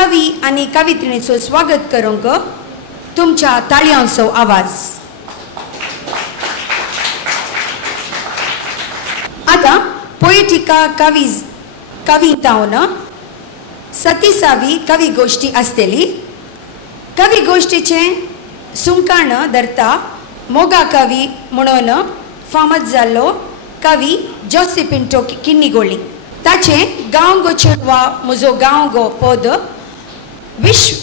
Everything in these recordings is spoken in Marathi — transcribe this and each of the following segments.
कवी आणि कवित्रिणीचो स्वागत करूंक तुमच्या ताळयांचो आवाज. आता पोएटिका कवितावन 37वी कवी गोष्टी आसतली. कवी गोष्टीचे सुंकाण धरता मोगा कवी म्हणून फामद जाल्लो कवी जोसेफिंटो किन्निगोळी. ताचे गांव गो चेडवा म्हजो गांव गो पद विश्व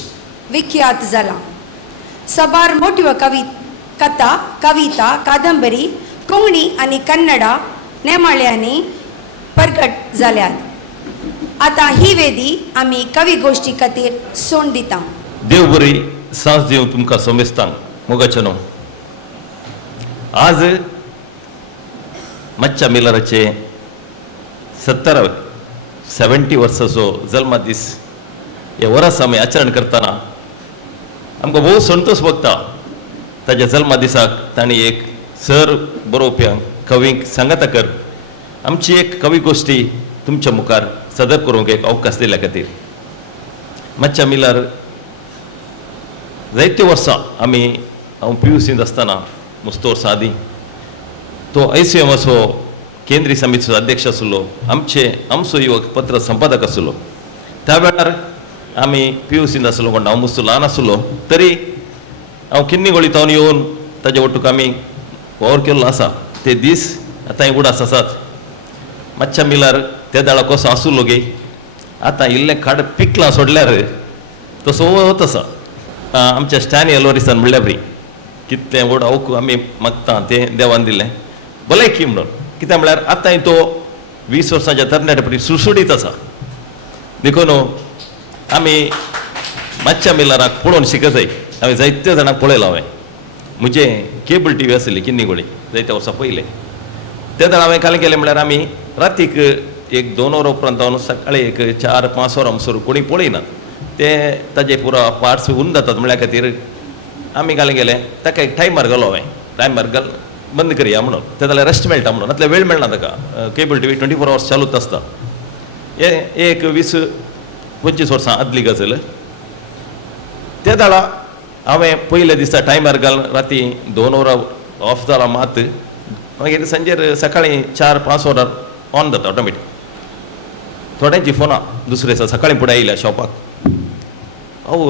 विख्यात जाला. सबार मोठ्यो कथा कविता कादंबरी कोंकणी आणि कन्नडा नेमाळ्यांनी प्रगट जाल्यात. आता ही वेदी आम्ही कवी गोष्टी खातीर सोड दिता. देव बरी सांस देव तुमकां सोमेस्तांक मोगाचनो. आज मच्छा मिलराचे 70 वर्साचो जल्मा दीस हे वर्स आमी आचरण करतना आमकां भोव संतोष भोगता. ताच्या जल्मा दिसाक तांणी एक सर बरोवप्यांक कवींक सांगाताकर आमची एक कवी गोष्टी तुमच्या मुखार सदर करूंक एक अवकाश दिल्या खातीर. मच्छा मिलार जायत्यो वर्सां हांव PUCंत आसतना मुस्तोर सादी तो ICM असो केंद्रीय समितीचो अध्यक्ष आसलो. आमचो युवक पत्र संपादक आसलो. त्या वेळार आमी PUCंत आसलो पण हांव मस्त ल्हान आसलो तरी हांव किन्निगोळी तावन येवन ताजे वटूक आमी वावर केल्लो आसा. ते दीस आतांय उडास आसात. मच्छा मिलार त्या दाळा कसो आसलो गे आतां इल्लें खाड पिकलां सोडल्यार तसो वत आसा. आमच्या स्टॅनी एलोरिसान म्हणल्यार बरी कितलें व्हड अवक आमी मागता तें देवान दिलें भलायकी म्हणून. कित्याक म्हळ्यार आतांय तो 20 वर्सांच्या तरणाट्यापणी सुळसुळीत आसा. देखून आमी मच्छा मिलाराक पळोवन शिकताय. हांवें जायत्या जाणांक पळयलां. हांवें म्हजे केबल TV आसली किन्निगोळी जायत्या वर्सां पयलें. त्या दाळ हांवें कालें केलें म्हळ्यार आमी रातीक 1-2 वरां उपरांत हांव सकाळीं एक 4-5 वरां म्हणसर कोणी पळयनात. ते ताजे पुरो पार्ट्स उरून जातात म्हळ्या खातीर आमी कालें केलें ताका एक टायमार घालो. हांवें टायमार बंद करया म्हणून. ते जाल्यार रेस्ट मेळटा म्हणून. नातल्यार वेळ मेळना ताका. केबल TV 24 hours चालूच आसता. हे एक 20-25 वर्सां आदली गजाल. त्या दाळा हांवें पयल्या दिसा टायमार घाल राती 2 वरां ऑफ जाला मात मागीर सांजेर सकाळीं 4-5 वरां ऑन जाता ऑटोमॅटीक. थोड्यांची फोनां दुसरे दिसा सकाळीं फुडें आयल्या शॉपाक.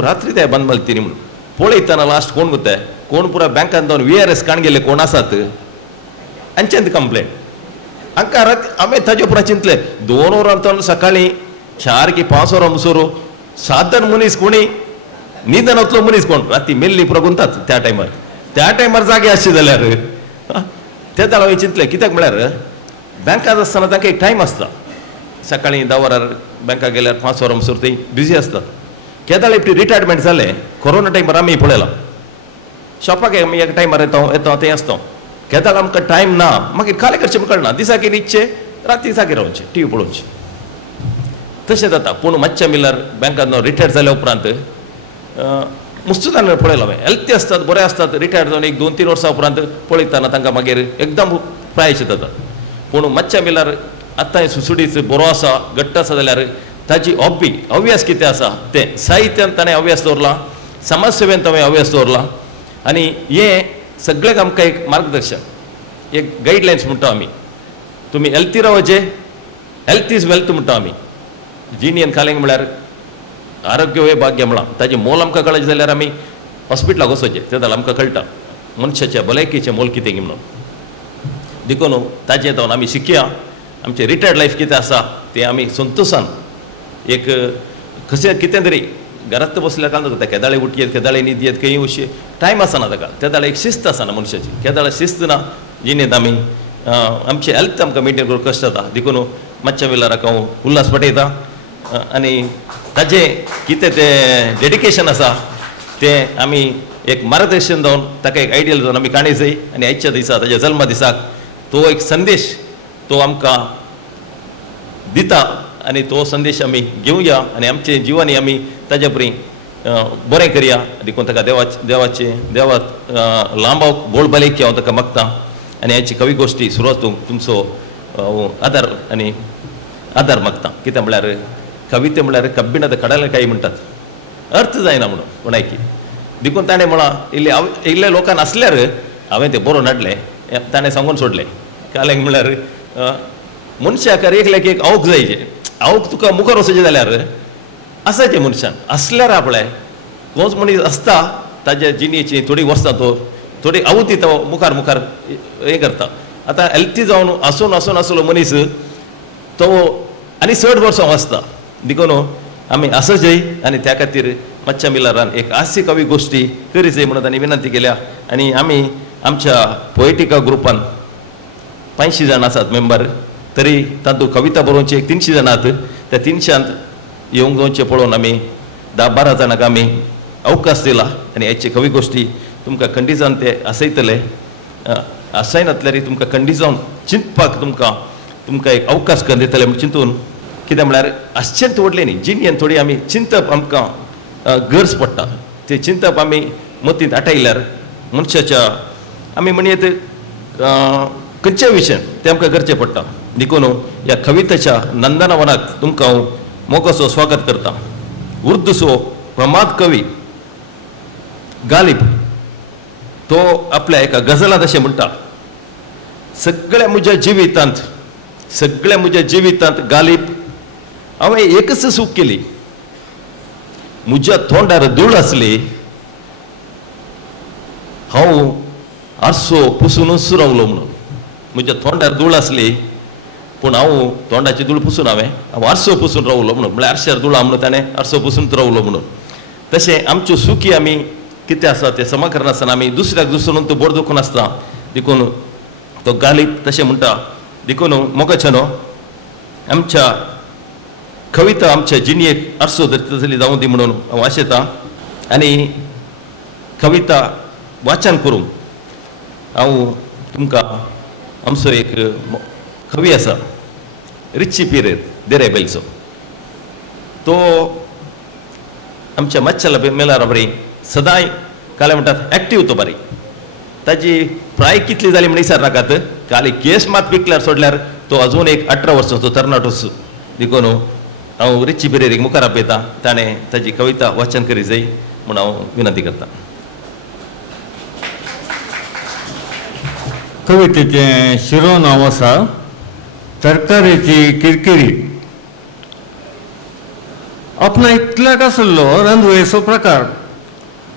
रात्री ते बंद मारली तिणी म्हणून पळयतना लास्ट कोण गुताय कोण पुरा बँकान जावन VRS काण गेले कोण आसात हांच्यांत कंप्लेंट. हांकां राती हांवें ताजे उपरांत चिंतलें 2 वरां सकाळीं 4 की 5 वरां मुसोर साधन मनीस कोणी निधनांतलो मनीस कोण राती मेल्ली पुरो गुंतात त्या टायमार जागे आसचे जाल्यार त्या दाळ हांवें चिंतलें. कित्याक म्हळ्यार बँकांत आसतना तांकां एक टायम आसता. सकाळीं 10 वरार बँकाक गेल्यार 5 वरां मुसोर ती बिजी आसतात. केदाळ इफ्टी रिटायरमेंट जालें कोरोना टायमार आमी पळयलां शॉपाक आमी एक टायमार येता थंय आसता. केदाळ आमकां टायम ना मागीर खाली करचें कळना. दिसाकी न्हिदचे राती जागे रावचे TV पळोवचे तशें जाता. पूण मच्छा मिलार बँकांत रिटायर जाल्या उपरांत मुस्तुदान पळयलां हांवें. हेल्थी आसतात बरे आसतात. रिटायर जावन 1-2-3 वर्सां उपरांत पळयतना तांकां मागीर एकदम प्रायश्य जाता. पूण मच्छा मिलार आतांय सुसुडीच बरो आसा घट्ट आसा जाल्यार ताची हॉबी हव्यास कितें आसा तें साहित्यान ताणें हव्यास दवरला. समाज सेवेंत हांवें हव्यास दवरला. आनी हें सगळ्यांक आमकां एक मार्गदर्शक एक गायडलायन्स म्हणटा आमी. तुमी हेल्थी रावचे. हेल्थ इज वेल्थ म्हणटा आमी. जिनियन कालेंक म्हळ्यार आरोग्य हे भाग्य म्हणा. ताजें मोल आमकां कळचें जाल्यार आमी हॉस्पिटलाक वचचें. ते जाल्यार आमकां कळटा मनशाच्या भलायकेचें मोल कितें म्हणून. देखून ताजें जावन आमी शिकया. आमचें रिटायर्ड लायफ कितें आसा तें आमी संतोशान एक कशें कितें तरी घरांत बसल्यार कांय जाता. केदाळे उठयेत केदाळे न्हिदयेत खंय वचचे टायम आसना ताका. त्या दाळ एक शिस्त आसना मनशाची. केदाळे शिस्त ना जिणेंत आमी आमचें हेल्थ आमकां मेंटेन करूंक कश्ट जाता. देखून मच्छा मिलाराक हांव उल्हास पटयता. आनी ताजें कितें तें डेडिकेशन आसा तें आमी एक मार्गदर्शन जावन ताका एक आयडियल जावन आमी काणी जाय. आनी आयच्या दिसा ताच्या जल्मा दिसाक तो एक संदेश तो आमकां दिता आनी तो संदेश आमी घेवया आनी आमचे जिवानी आमी ताज्या परी बरें करया. देखून ताका देवात लांबाव बोळ भलायकी हांव ताका मागतां. आनी हाची कवी गोष्टी सुरवात तुमचो आदार मागतां. कित्याक म्हळ्यार कविते म्हळ्यार कब्बिणद कडालकाई म्हणटात. अर्थ जायना म्हणून कोणाकी देखून ताणें म्हणा इल्ले लोकांना असल्यार हांवें तें बरोवन हाडलें ताणें सांगून सोडलें कालेंक म्हळ्यार मनशाक एकल्याक एक आवक जायचें आवक तुका मुखार वचचें जाल्यार आसाचें मनशान असल्यार आपणाय तोच मनीस आसता ताज्या जिणेची थोडी वर्सां तो थोडी आवती तो मुखार मुखार हें करता आतां हेल्थी जावन आसून आसून आसलो मनीस तो आनी 60 वर्सां आसता देखून आमी आसचेय आनी त्या खातीर मच्छा मिलारान एक हास्य कवी गोश्टी करीचय म्हणून तांणी विनंती केल्या आनी आमी आमच्या पोएटिका ग्रुपान 500 जाण आसात मेंबर तरी तातूंत कविता बरोवचे 300 जाण आसात त्या 300 येवंक जावचे पळोवन आमी 10-12 जाणांक आमी अवकाश दिला आनी हेचे कवी गोश्टी तुमकां खंडी जावन ते आसयतले आसयनातल्यार तुमकां खंडी जावन चिंतपाक तुमकां एक अवकाश करून दितले म्हूण चिंतून कित्याक म्हळ्यार आश्चर्य व्हडलें न्ही जिणेन थोडी आमी चिंतप आमकां गरज पडटा ते चिंतप आमी मतींत आटायल्यार मनशाच्या आमी म्हणयत खंयच्या विशयान तें आमकां करचें पडटा देखून ह्या कवितेच्या नंदनवनाक तुमकां हांव मोगाचो स्वागत करता उर्दूचो प्रमाद कवी गालिब तो आपल्या एका गजलांत अशें म्हणटा सगळ्या म्हज्या जिवितांत गालिब हांवें एकच चूक केली म्हज्या तोंडार धूळ आसली हांव आरसो पुसूनच रावलो म्हणून म्हज्या तोंडार धूळ आसली पूण हांव तोंडाची धूळ पुसून हांव आरसो पुसून रावलो म्हणून म्हळ्यार आरश्यार धूळ म्हणून ताणें आरसो पुसून रावलो म्हणून तशें आमच्यो चुकी आमी कितें आसा तें समाकरण आसतना आमी दुसऱ्याक दुसरून तो बोर दुखून आसता देखून तो गालिब तशें म्हणटा देखून मोगाच्या न्हू आमच्या कविता आमच्या जिणयेक आरसो धरतली जावं दी म्हणून हांव आशेतां आनी कविता वाचन करूंक हांव तुमकां आमचो एक कवी आसा रिची पिरेर देरेबेलचो तो आमच्या मच्छा मेलार बरी सदांय काले म्हणटात एक्टीव तो बरी ताजी प्राय कितली जाली म्हण विचार नाकात काली केस मात पिकल्यार सोडल्यार तो अजून एक 18 वर्सांचो तरणाटोच देखून हांव रिची पिरेरीक मुखार आपयतां ताणें ताजी कविता वाचन करी जाय म्हूण हांव विनंती करतां कवितेचें शिरोनांव आसा तरकारेची किरकिरी आपणा इतल्याक आसलो रांदवेचो प्रकार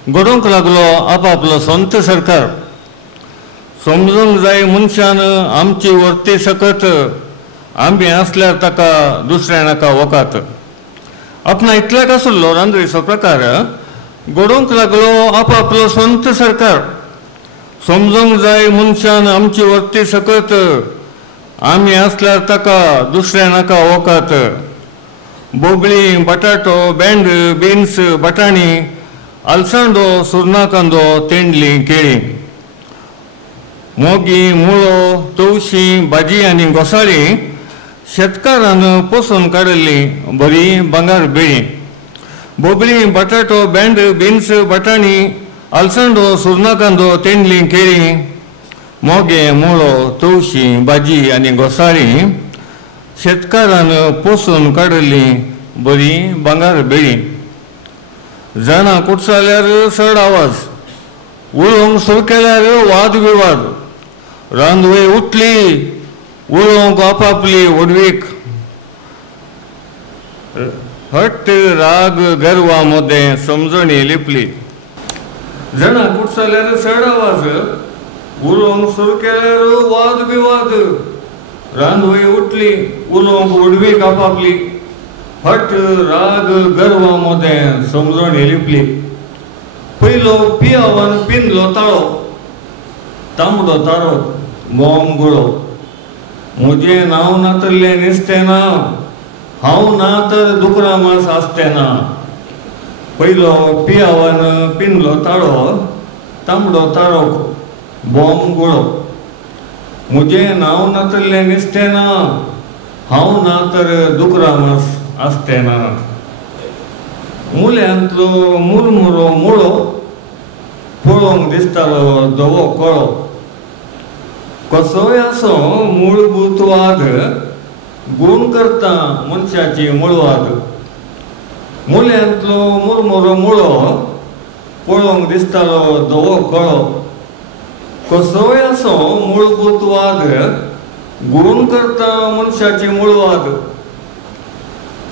घडोवंक लागलो आपापलो संत सरकार समजूंक जाय मनशान आमची वर्ती सकत आमी आसल्यार ताका दुसऱ्या नाका वकात आपणा इतल्याक आसलो रांदवेचो प्रकार घडोवंक लागलो आपापलो संत सरकार समजूंक जाय मनशान आमची वर्ती सकत आमी आसल्यार ताका दुसऱ्या नाका वकात बोबळी बटाटो भेंड बीन्स बटाणी अलसांदो सुर्ना कांदो तेंडली केळी मोगी मुळो तवशी भाजी आनी घोसाळी शेतकारान पोसून काडली बरी भांगार बेळी बोबळी बटाटो भेंड बीन्स बटाणी अलसांदो सुर्ना कांदो तेंडली केळी मोगे मुळो तवशी भाजी आनी घोसाळी शेतकारान पोसून काडली बरी भांगार बेळी जाणां कुटसाल्यार चड आवाज उलोवंक सुरू केल्यार वाद विवाद रांदवे उठली उलोवंक आपापली ओडवीक हट्ट राग गर्वा मोदें समजणी लिपली जाणां कुटसाल्यार चड आवाज उलोवंक सुरू केल्यार वाद विवाद रांदवे उठली उलोवंक ओडवीक आपापली हट राग गर्व मोदें समजणी लिपली पयलो पियावान पिनलो ताळो तांबडो तारो मोम गुळो म्हजें नांव ना तरलें न्हिसतें ना हांव ना तर दुकरा मास आसतें ना पयलो पियावान पिनलो ताळो तांबडो तारो मोम गुळो म्हजें नांव ना तरलें न्हिसतें ना हांव ना तर दुकरा मास आसतें ना मुल्यांतलो मुरमुरो मुळो पळोवंक दिसतालो धवो कळो कसोय आसो मूळभूत वाद गूण करता मनशाची मुळवाद मुल्यांतलो मुरमुरो मुळो पळोवंक दिसतालो धवो कळो. कसोय असो मूलभूत वाद गुण करता मनशाची मुळवाद.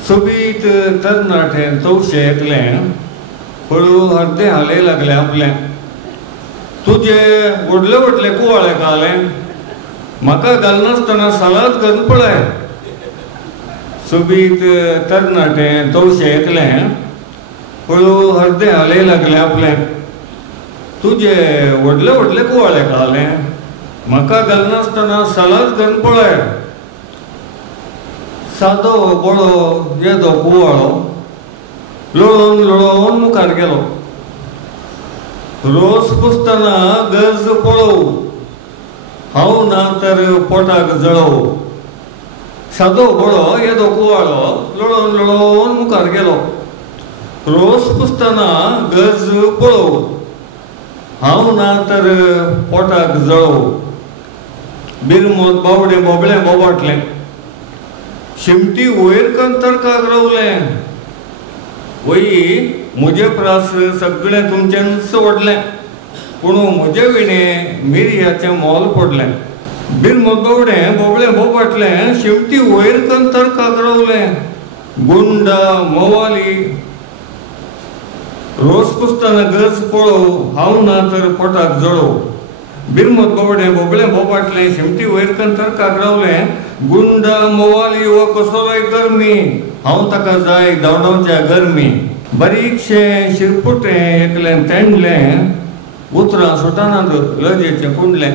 सोबीत तरणाटे तवशे एकलें हळू अर्दे हाले लागले आपले. तुजे व्हडले व्हडले कुवाळे काले म्हाका घालनासतना सालाद घालून पळय. सोबीत तरणाटे तवशे एकलें हळू अर्दे हाले लागले आपले. तुजे व्हडले व्हडले कुवाळे काले म्हाका घालनासतना सालाद घालून पळय. सादो बळो येदो कुवाळो लोळोवन लोळोवन मुखार गेलो. रोस पुसतना गरज पळोव हांव ना तर पोटाक जळोव. सादो बळो येदो कुवाळो लोळोवन लोळोवन मुखार गेलो. रोस पुसतना गरज पळोव हांव ना तर पोटाक जळोव. बिरमोत बावडे बोबळे बोबाटले. शिमटी वयर तर्काक रावलें. वयी म्हजे प्रास सगळें तुमचेंच व्हडलें पूण म्हजे विणे मिरयाचें मोल पडलें. बिरमोत बावडे बोबळे बोबाटलें. शिमटी वयर तर्काक रावलें. गुंडा मोवाली रोस पुसतना गरज पळोव हांव ना तर पोटाक जळोव. बिरमोत बावडे बोबळे बोबाटलें. शिमटी वयर तर्काक रावलें. गुंडा मोवाली वो कसोय गरमी हांव ताका जाय धांवडावच्या गरमी. बारीकशें शिरपुटें एकलें तेंडलें उतरां सुटानात लजेचें कुंडलें.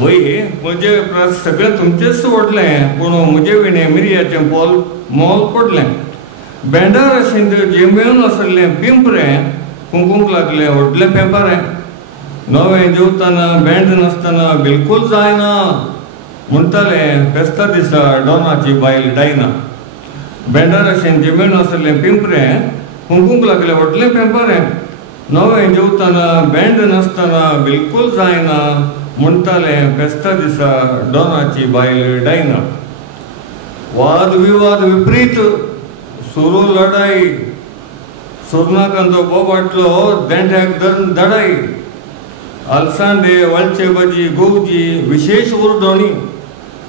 वयी म्हजें प्रास सगळें तुमचेंच व्हडलें पूण म्हजे विणे मिरयाचें मोल पडलें. बेंडार आशिल्लें जेंबेवन आसलें पिंपरें कुंकूंक लागलें व्हडलें पेंपारें. नवें जेवतना बेंड नासतना बिलकूल जायना म्हणटालें फेस्ता दिसा डॉनाची बायल डायना. बेंडार आशिल्लें जेंबेवन आसलें पिंपरें कुंकूंक लागलें व्हडलें पेंपारें. नवें जेवतना बेंड नासतना बिलकूल जायना म्हणटालें फेस्ता दिसा डॉनाची बायल डायना. वाद विवाद विपरीत सुरू लढाई. सुर्नाकांतो बोबाटलो देंट्याक धडाई. आलसांडे वालचे भाजी गोवजी विशेष उर्दोणी.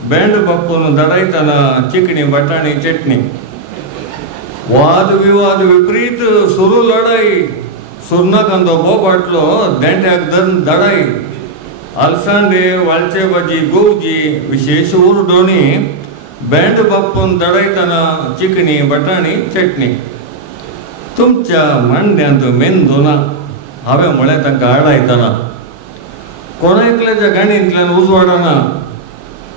बेंड बापून धडायतना चिकणी बटाणी चटणी. वाद विवाद विपरीत सुरू लढाई. सुर्नाकांतो बोबाटलो देंट्याक धडाई. आलसांडे वालचे भाजी गोवजी विशेष उर्दोणी. बेंड बापून धडायतना चिकणी बटाणी चटणी. तुमच्या मांड्यांत मेंदू ना हांवें म्हळें तांकां आडायतना. कोणा एकल्याच्या गाणींतल्यान उजवाडना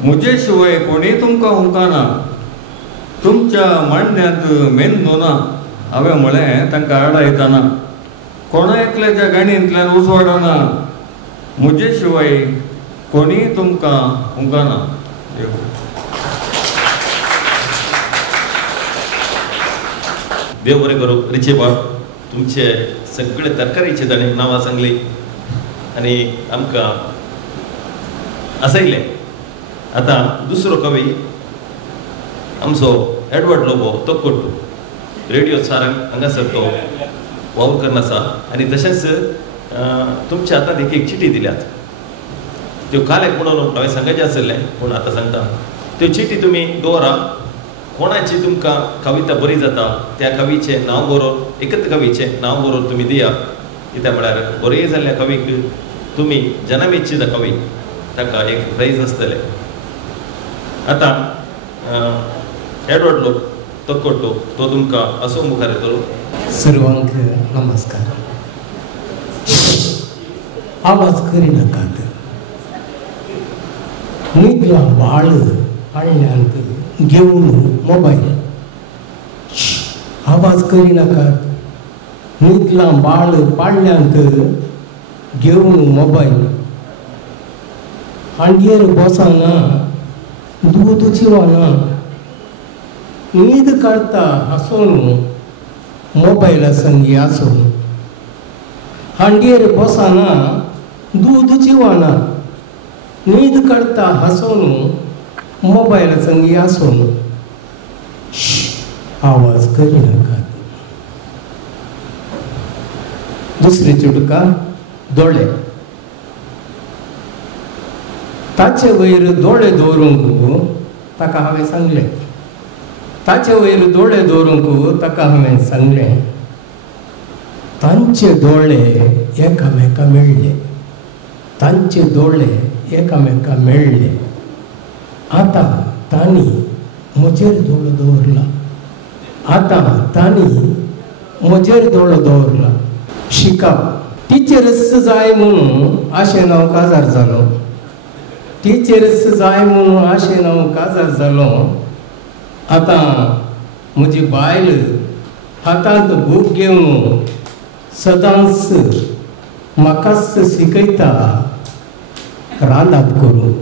म्हजे शिवाय कोणी तुमकां हुंकाना. तुमच्या मांड्यांत मेंदू ना हांवें म्हळें तांकां आडायतना. कोणा एकल्याच्या गाणींतल्यान उजवाडना म्हजे शिवाय कोणी तुमकां हुंकाना. देव बरें करूं. रिचे बाब तुमचे सगळे तरकारीचे दाणे नांवां सांगली आनी आमकां आसयले. आतां दुसरो कवी आमचो एडवर्ड लोबो तोक्कोट्टू रेडिओ सारंग हांगासर तो वावर करन आसा. आनी तशेंच तुमचे आतां एक चिटी दिल्यात. त्यो कालेक म्हणून हांवें सांगचें आसलें पूण आतां सांगता. त्यो चिटी तुमी दवरा. कोणाची तुमकां कविता बरी जाता त्या कवीचें नांव बरोवन एकच कवीचें नांव बरोवन तुमी दिया. कित्याक म्हळ्यार बरे जाल्ल्या कवीक तुमी जन्मेच्छित कवी ताका एक प्रायज आसतलें. आतां एडवर्ड लोब तोक्कोट्टू तो तुमकां असो मुखार येतलो. सर्वांक नमस्कार. आवाज करिनाकात. न्हिदला बाळ पाळण्यांत घेवन मोबायल. आवाज करिनाकात. न्हिदला बाळ पाळण्यांत घेवन मोबायल. हांडयेर बसना दूद चिवना. न्हीद काडटा हांसून मोबायला संगी आसून. हांडयेर बसना दूद चिवना. न्हीद काडटा हांसून मोबायला संगी आसून. आवाज करिनाकात. दुसरी चुटका दोळे. ताचे वयर दोळे दवरूंक ताका हांवें सांगलें. ताचे वयर दोळे दवरूंक ताका हांवें सांगलें. तांचे दोळे एकामेका मेळ्ळे. तांचे दोळे एकामेका मेळ्ळे. आतां तांणी म्हजेर दोळो दवरला. आतां तांणी म्हजेर दोळो दवरला. शिकप. टिचर्स जाय म्हणून आशेन हांव काजार जालो. टिचर्स जाय म्हणून आशेन हांव काजार जालो. आतां म्हजी बायल हातांत बूक घेवन सदांच म्हाकाच शिकयता रांदप करूं.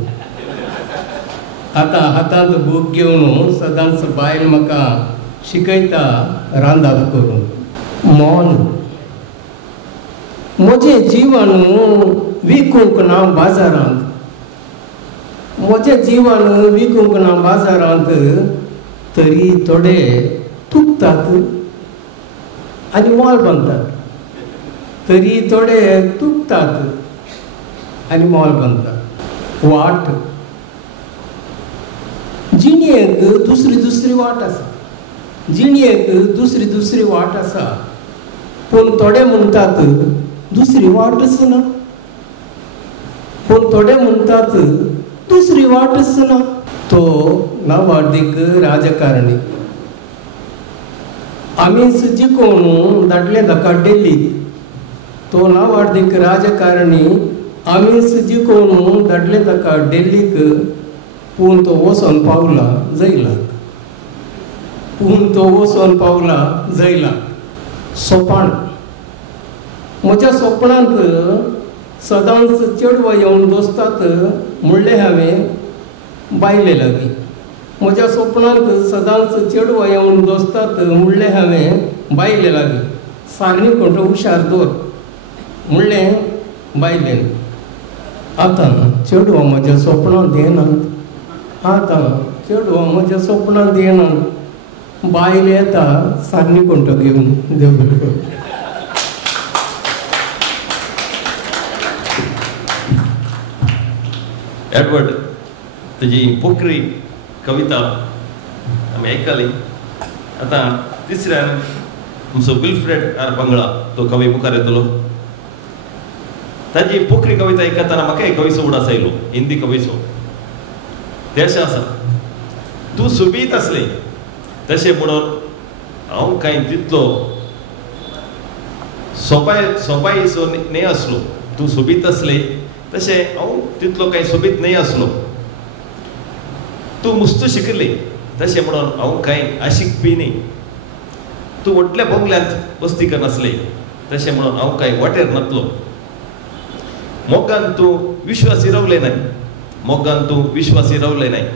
आतां हातांत बूक घेवन सदांच बायल म्हाका शिकयता रांदप करूं. मौन. म्हजें जीवन विकूंक ना बाजारांत. म्हजें जीवन विकूंक ना बाजारांत. तरी थोडे तुकतात आनी मोल बांदतात. तरी थोडे तुकतात आनी मोल बांदतात. वाट. जिणेक दुसरी वाट आसा. जिणेक दुसरी वाट आसा. पूण थोडे म्हणटात दुसरी वाटच ना. पूण थोडे म्हणटात दुसरी वाटच ना. तो नावार्दीक राजकारणी. आमीच जिखून धाडले ताका दिल्लीत. तो नावार्दीक राजकारणी आमीच जिखून धाडले ताका दिल्लीक. पूण तो वचोन पावला जैलाक. पूण तो वचोन पावला जैलाक. सोपान. म्हज्या सोपणांत सदांच चेडवां येवन दोसतात म्हणलें हांवें बायले लागीं. म्हज्या सोपणांत सदांच चेडवां येवन दोसतात म्हणलें हांवें बायले लागीं. सारणी कोण हुशार दवर म्हणलें बायलेन. आतां चेडवां म्हज्या सोपणांत येनात. आतां चेडवां म्हज्या सोपणांत येनात. बायल येता सारणी कोंटो घेवन. देव बरें करूं. एडवर्ड तेजी पोखरी कविता आमी आयकली. आतां तिसऱ्यान आमचो विल्फ्रेड आर बंगळा तो कवी मुखार येतलो. ताजी पोखरी कविता आयकताना म्हाका एक कविसो उडास आयलो. हिंदी कविसो. ते अशें आसा. तूं सोबीत आसले तशें म्हणून हांव कांय तितलो सोबायेचो न्हय आसलो. तूं सोबीत आसले तशें हांव तितलो कांय सोबीत न्हय आसलो. तूं मुस्त शिकले तशें म्हणून हांव कांय आशिकपी न्ही. तूं व्हडल्या बंगल्यांत बसती करनासले तशें म्हणून हांव कांय वाटेर नासलो. मोगान तूं विश्वासी रावलें नाय. मोगान तूं विश्वासी रावलें नाय.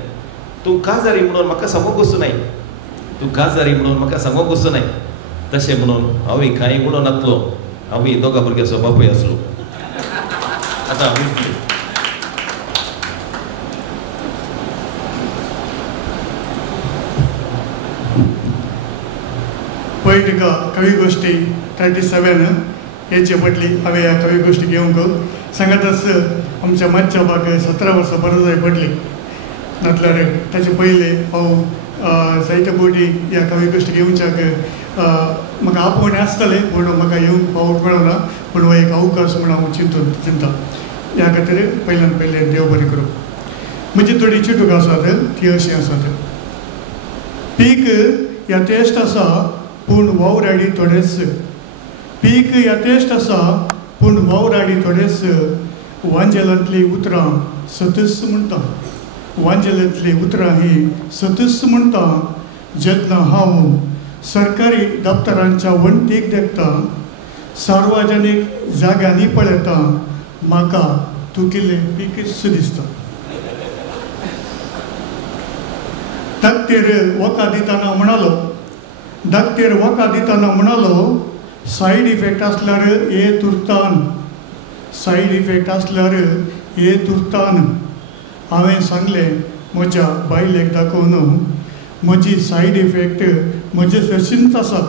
तूं काजारी म्हणून म्हाका सांगूंक वचूनाय. तूं काजारी म्हणून म्हाका सांगूंक वचूनाय. तशें म्हणून हांवें कांय म्हणून नासलो. हांवें दोगा भुरग्याचो बापूय आसलो. आतां पोएटिका कवी गोष्टी 37 हेचे म्हटली हांवें ह्या कवी गोष्टी घेवंक सांगातच आमच्या मातच्या भाग 17 वर्सां बरो जाय पडली. नातल्यार ताचे पयले हांव जायते फावटी ह्या कवी गोष्टी घेवच्याक म्हाका आपोवणें आसतलें पूण म्हाका येवंक पावूंक मेळना. पूण हो एक अवकाश म्हूण हांव चिंता. ह्या खातीर पयल्यान पयलें देव बरें करूं. म्हजी थोडी चिटूक आसात ती अशी आसात. पीक यथेश्ट आसा पूण वावराडी थोडेच. पीक यथेश्ट आसा पूण वावराडी थोडेच. वांजेलांतलीं उतरां सतस म्हणटा. वांजेलांतलीं उतरां ही सतस म्हणटा. जेन्ना हांव सरकारी दफ्तरांच्या वण्टीक देखता सार्वजनीक जाग्यांनी पळयता म्हाका तुकिल्लें पीकच दिसता. धाकटेर वखा दितना म्हणालो सायड इफेक्ट आसल्यार हे तुर्तान. सायड इफेक्ट आसल्यार हे तुर्तान. हांवें सांगलें म्हज्या बायलेक दाखोवन म्हजी सायड इफेक्ट म्हजे सरशींच आसा.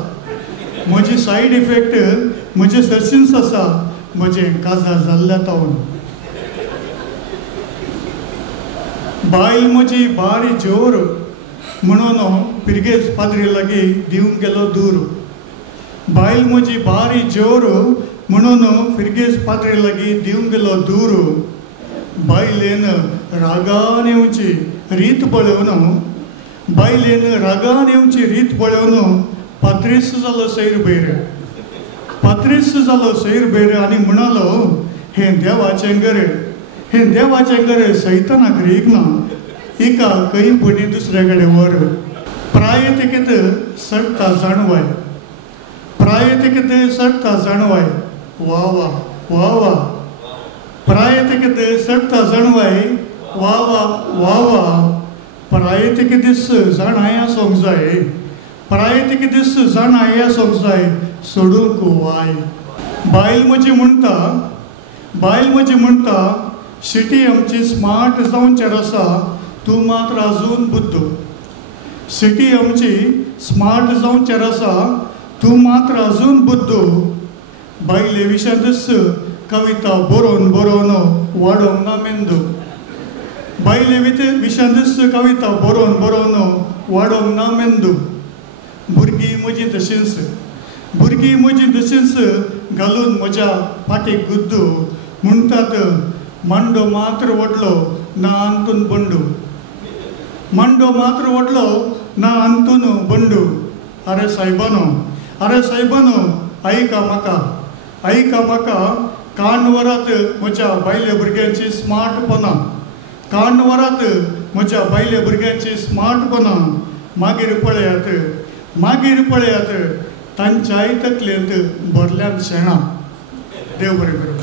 म्हजी सायड इफेक्ट म्हजें सरसिन्स आसा म्हजें काजार जाल्ल्या तावन. बायल म्हजी बारी जोर म्हणून पिरगेज पाद्री लागीं दिवंक गेलो दूर. बायल म्हजी बारी जोर म्हणून फिरगेज पाद्री लागीं दिवंक गेलो दूर. बायलेन रागान येवची रीत पळोवन, बायलेन रागान येवची रीत पळोवन पात्रीस जालो सैर बैर. पात्रीस जालो सैर बैर आनी म्हणालो हें देवाचें घर, हें देवाचें घर सैतानाक रीकना, हिका खंय पडी दुसरे कडेन व्हर. प्रायतिकेत सडटा जाणवाय, प्रायतिकेत सडटा जाणवाय. वा वा वा वा. प्रायतिकेत सडटा जाणवाय. वा वा वा वा. प्रायतिक दीस जाणाय आसूंक जाय, प्रायतिक दीस जाणाय आसूंक जाय सोडूंक वाय. बायल म्हजी म्हणटा, बायल म्हजी म्हणटा सिटी आमची स्मार्ट जावंचेर आसा, तूं मात्र आजून बुद्दू. सिटी आमची स्मार्ट जावंचेर आसा, तूं मात्र आजून बुद्दू. बायले विशयादीस कविता बरोवन बरोवन वाडोवंक ना मेंदू. बायले विशयादीस कविता बरोवन बरोवन वाडोवंक ना मेंदू. भुरगीं म्हजी तशींच, भुरगीं म्हजी तशींच घालून म्हज्या फाटीक गुद्दू. म्हणटात मांडो मात्र व्हडलो ना अंतून बंडू. मांडो मात्र व्हडलो ना अंतून बंडू. अरे सायबानो, अरे सायबानो आयका म्हाका, आयका म्हाका. कांड वरात म्हज्या बायले भुरग्यांची स्मार्टपणां, कांड वरात म्हज्या बायले भुरग्यांची स्मार्टपणां. मागीर पळयात, मागीर पळयात तांच्याय तकलेंत भरल्यान शेणां. देव बरें करूं.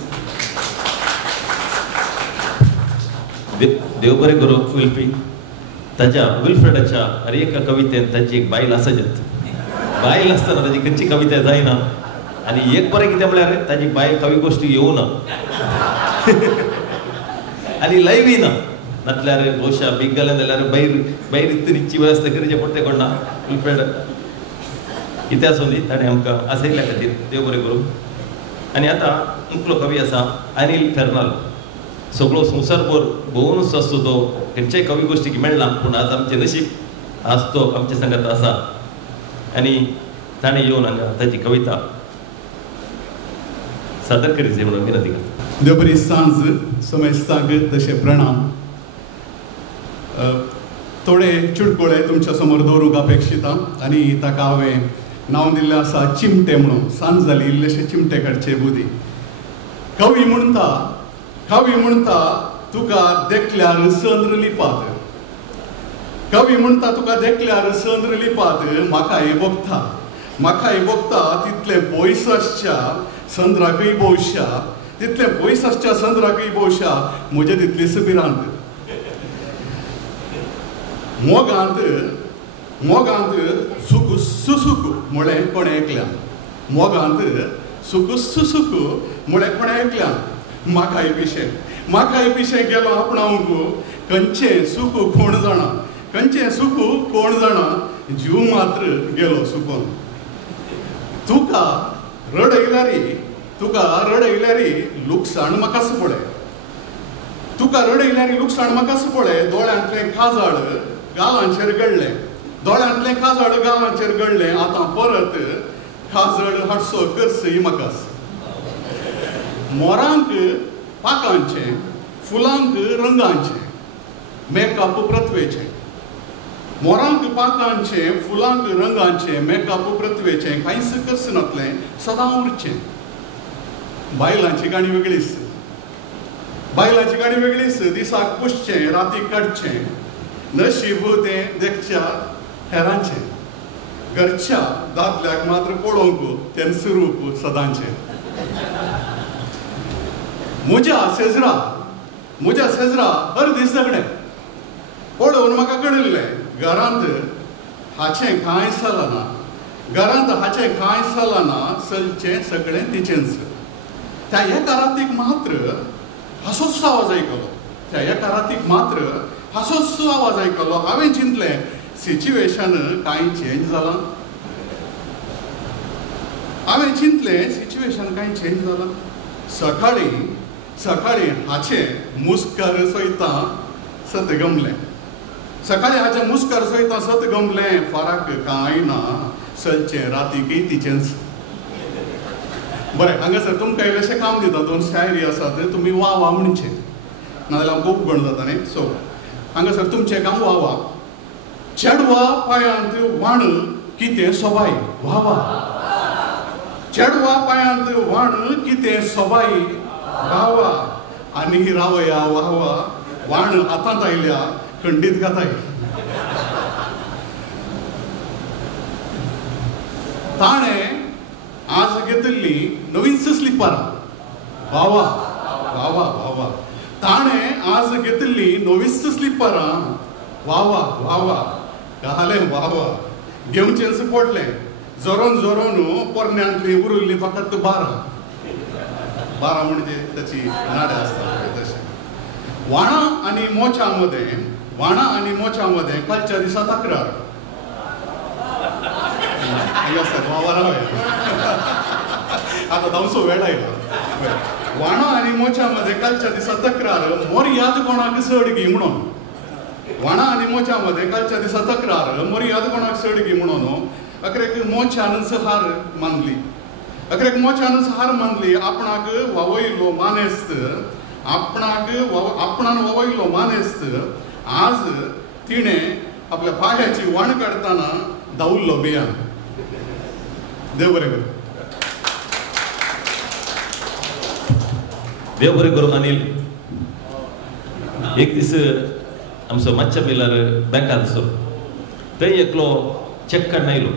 देव बरें करूं. विल्फी ताच्या विल्फ्रेडाच्या हर एका कवितेन ताची एक बायल आसत. बायल आसतना ताची खंयची कविता जायना. आनी एक बरें कितें म्हळ्यार ताची बायल कवी गोश्टी येवना आनी लायव्ही ना. नातल्यार भोवशा बीग जालें जाल्यार भायर भायर इतलीची वेवस्था करचें पडटा कोण ना. विल्फ्रेड कितें आसूं दी ताणें आमकां आसयल्या खातीर देव बरें करूं. आनी आतां मुखलो कवी आसा अनिल फेर्नाल. सगळो संवसारभर भोंवूनच आसतो तो, खंयच्याय कवी गोश्टीक मेळना. पूण आज आमचें नशीब आज तो आमचे सांगात आसा. आनी ताणें येवन हांगा ताची कविता सादर करीत म्हणून विनंती करता. देव बरी सांज समेस्ताक तशें प्रणाम. थोडे चुटकुळे तुमच्या समोर दवरूंक अपेक्षिता आनी ताका हांवें नांव दिल्लें आसा चिमटे म्हणून. सांज जाली इल्लेशे चिमटे काडचे बुदी. कवी म्हणटा, कवी म्हणटा तुका देखल्यार संद्र लिपात. कवी म्हणटा तुका देखल्यार संद्र लिपात. म्हाकाय भोगता, म्हाकाय भोगता तितले पयस आसच्या संद्राकय भोवशा, तितले पयस आसच्या संद्राकय भोवशा म्हजे तितली सुबिरांत. मोगांत मोगांत सुख सुसूक म्हळें कोणें ऐकल्यां. मोगांत सुख सुसूक म्हळें कोणें ऐकल्यां. म्हाकाय पिशें, म्हाकाय पिशें गेलो आपणावंक. खंयचें सूख कोण जाणा, खंयचें सूख कोण जाणा. जीव मात्र गेलो सुकोन. तुका रडयल्यारी, तुका रडयल्यारी लुकसाण म्हाकाच पळय. तुका रडयल्यारी लुकसाण म्हाकाच पळय. दोळ्यांतलें काजळ गालांचेर गळ्ळें, दोळ्यांतलें काजळ गालांचेर गळ्ळें. आतां परत काजळ हाडसो करसय म्हाकाच. मोरांक पाकांचें, फुलांक रंगांचें, मेकअप प्रथवेचें. मोरांक पाकांचें, फुलांक रंगांचें, मेकअप प्रथवेचें कांयच करसनातलें सदां उरचें. बायलांची गाणी वेगळीच, बायलांची गाणी वेगळीच. दिसाक पुसचें, रातीक काडचें. नशीब तें देखच्या हेरांचें. घरच्या दादल्याक मात्र पळोवंक तें स्वरूप सदांचें. म्हज्या शेजरा, म्हज्या शेजरा हर दीस झगडें. पळोवन म्हाका कळिल्लें घरांत हाचें कांय चलना, घरांत हाचें कांय चलना. चलचें सगळें तिचेंच. त्या एका रातीक मात्र हांसोच आवाज आयकलो. त्या एका रातीक मात्र हांसोच आवाज आयकलो. हांवें चिंतलें सिच्युएशन कांय चेंज जालां. हांवें चिंतलें सिच्युएशन सिच्युएशन काय चेंज जालां. सकाळी हाचे मुस्कार सयता सत गमलें. सकाळी हाचे मुस्कार सयता सत गमलें. फरक कांय ना, सलचें रातीकय तिचेंच. बरें, हांगासर तुमकां इल्लेशें काम दिता. 2 शायरी आसात, तुमी वा वा म्हणचे, नाजाल्यार खूब गण जाता न्ही. सो हांगासर तुमचें काम वा वा. चेडवा पांयांत वाण कितें सोबाय. वा वा. चेडवा पांयांत वाण कितें सोबाय. वा वा. आनी रावया वा वा. वाण हातांत आयल्या खंडीत घाताय. ताणें आज घेतिल्ली नवीनच स्लिपरां. वा वा वा वा वा वा. ताणें आज घेतिल्ली नवीच स्लिपरां. वा वा वा वा. घालें वा वा. घेवचेंच पडलें. जोरोन पोरण्यांतली उरिल्ली फकत 12 म्हणजे ताची नाडे आसता तशें. वाणा आनी मोच्या मदें कालच्या दिसा तक्रार. आतां धांवसो वेळ आयलो. वाणा आनी मोच्या मदें कालच्या दिसा तक्रार. मोर्याद कोणाक सडगी म्हणून. वाणा आनी मोच्या मदें कालच्या दिसा तक्रार. मोर्याद कोणाक सडगी म्हणून. अकरेक मोच्यानच हार मानली. आपणाक वावयलो मानेस्त. आपणान वावयलो मानेस्त. आज तिणें आपल्या पायाची वाण काडटाना धांवल्लो बियान. देव बरें करूं. देव बरें करूं. अनिल, एक दीस आमचो मातच्या मिलार बँकांत आसलो. थंय एकलो चॅक काडून आयलो.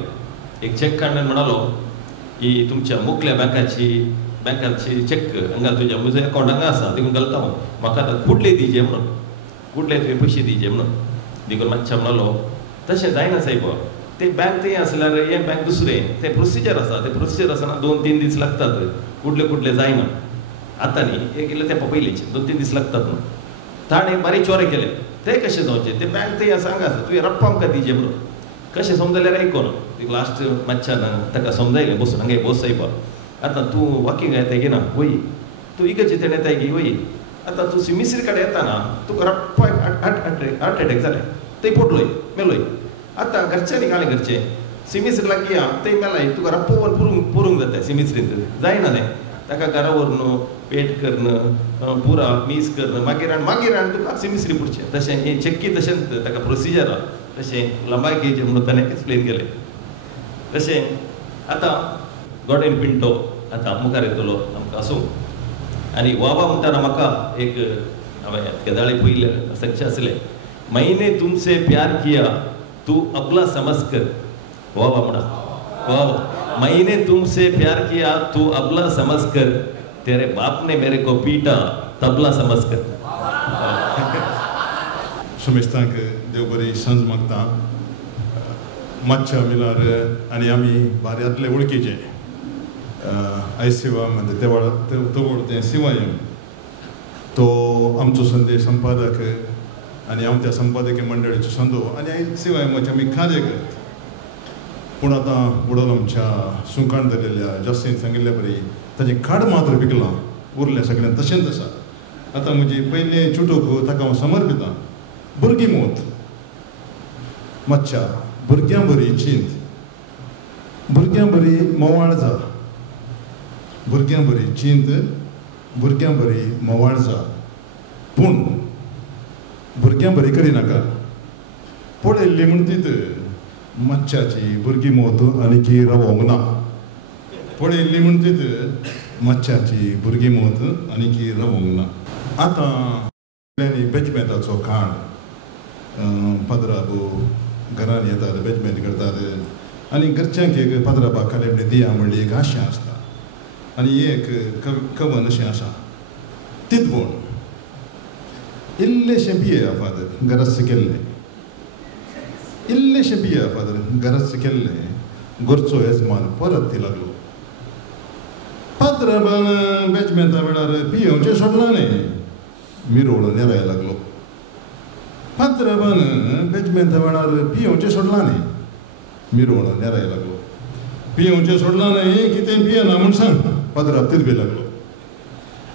एक चॅक काडून म्हणालो की तुमच्या मुखल्या बँकाची चॅक हांगा तुज्या म्हजो अकावंट हांगा आसा, देखून घालता हांव. म्हाका आतां कुडले दिजे म्हणून, कुडले तुवें पयशे दिजे म्हणून. देखून मातशें म्हणालो तशें जायना सायब. ते बँक थंय आसल्यार हें बँक दुसरें. तें प्रोसिजर आसा. ते प्रोसिजर आसतना 2-3 दीस लागतात. कुडले जायना. आतां न्ही एक इल्लें तेंपा पयलींचे 2-3 दीस लागतात न्हू. ताणें बारीक चोरे केले. ते कशें जावचें. ते बँक थंय आसा हांगा आसा. तुवें रप्पा आमकां दिजे म्हणून. कशें समजल्यार आयकोन लास्ट मातशान ताका समजायलें बसून हांगे बस सायबा. आतां तूं वॉकिंग येता गे ना वय. तूं इगर्जेंतल्यान येताय गे वय. आतां तूं सिमिस्री कडेन येताना तुका रप्पा हार्ट अटॅक जालें. थंय पडलोय मेलोय. आतां घरच्यांनी घालें घरचें सिमिस्री लागीं या थंय मेलाय. तुका रप्पा व्हरून पुरूंक जाता सिमिस्रींत. जायना न्ही. ताका घरा व्हरून पेट करणं पुरा मीस करणं मागीर आनी तुका सिमिस्री पुडचें. तशें हें चक्की तशेंच ताका प्रोसिजर आहा. तशें लंबायकेचें म्हणून ताणें एक्सप्लेन केलें. तशें आतां गॉडेन पिंटो आतां मुखार येतलो आमकां आसूं. आनी वावा म्हणटाना म्हाका एक हांवें केदाळे पयलें सांगचें आसलें. मैंने तुमसे प्यार किया तू अबला समझ कर. वावा म्हणा. वावा. मैंने तुमसे प्यार किया तू अबला समझ कर. तेरे बाप ने मेरे को पीटा तबला समझ कर. सुमेस्तांक देव बरी संज मागता. मातच्या मिलार आनी आमी बार्यांतले वळखीचे आयसेवा म्हणजे तें शिवायम तो आमचो संदेश संपादक आनी हांव त्या संपादकी मंडळीचो संदो आनी शिवायमाचे आमी कार्य करता. पूण आतां बुडोल आमच्या सुकाण धरलेल्या जस्सीन सांगिल्ल्या परी ताचें खाड मात्र पिकलां. उरलें सगळें तशेंच आसा. आतां म्हजी पयलें चुटूक ताका हांव समर्पिता. भुरगीं मोत मातच्या भुरग्यां बरी चिंत. भुरग्यां बरी मोवाळ जा. भुरग्यां बरी चिंत. भुरग्यां बरी मोवाळ जा. पूण भुरग्यां बरी करिनाका. पळयल्ली म्हण तीत मातच्याची भुरगीं मोत आनी रावोंक ना. पळयल्ली म्हण तीत मातच्याची भुरगीं मोत आनी रावोंक ना. आतां बेजमेंटाचो खाण पदराबू घरान येतात बेजमेंट करतात आनी घरच्यांक एक पदराबा खाले दिया म्हणली एक आशा आसता. आनी एक कवन अशें आसा. तितवण इल्लेशें बिये फादर गरज केल्लें. इल्लेशें बिये फादर गरज केल्लें. घरचो येजमान परत ती लागलो. पदराबान बेजमेंटा वेळार पियोवचें सोडलां न्ही. मिरोळ नेराय लागलो. पदराबान बेजमेंटा वेळार पियोवचें सोडलां न्ही. मिरोळ नेराय लागलो. पियोवचें सोडलां न्ही कितें पियना म्हूण सांग. पदराप तीच बी लागलो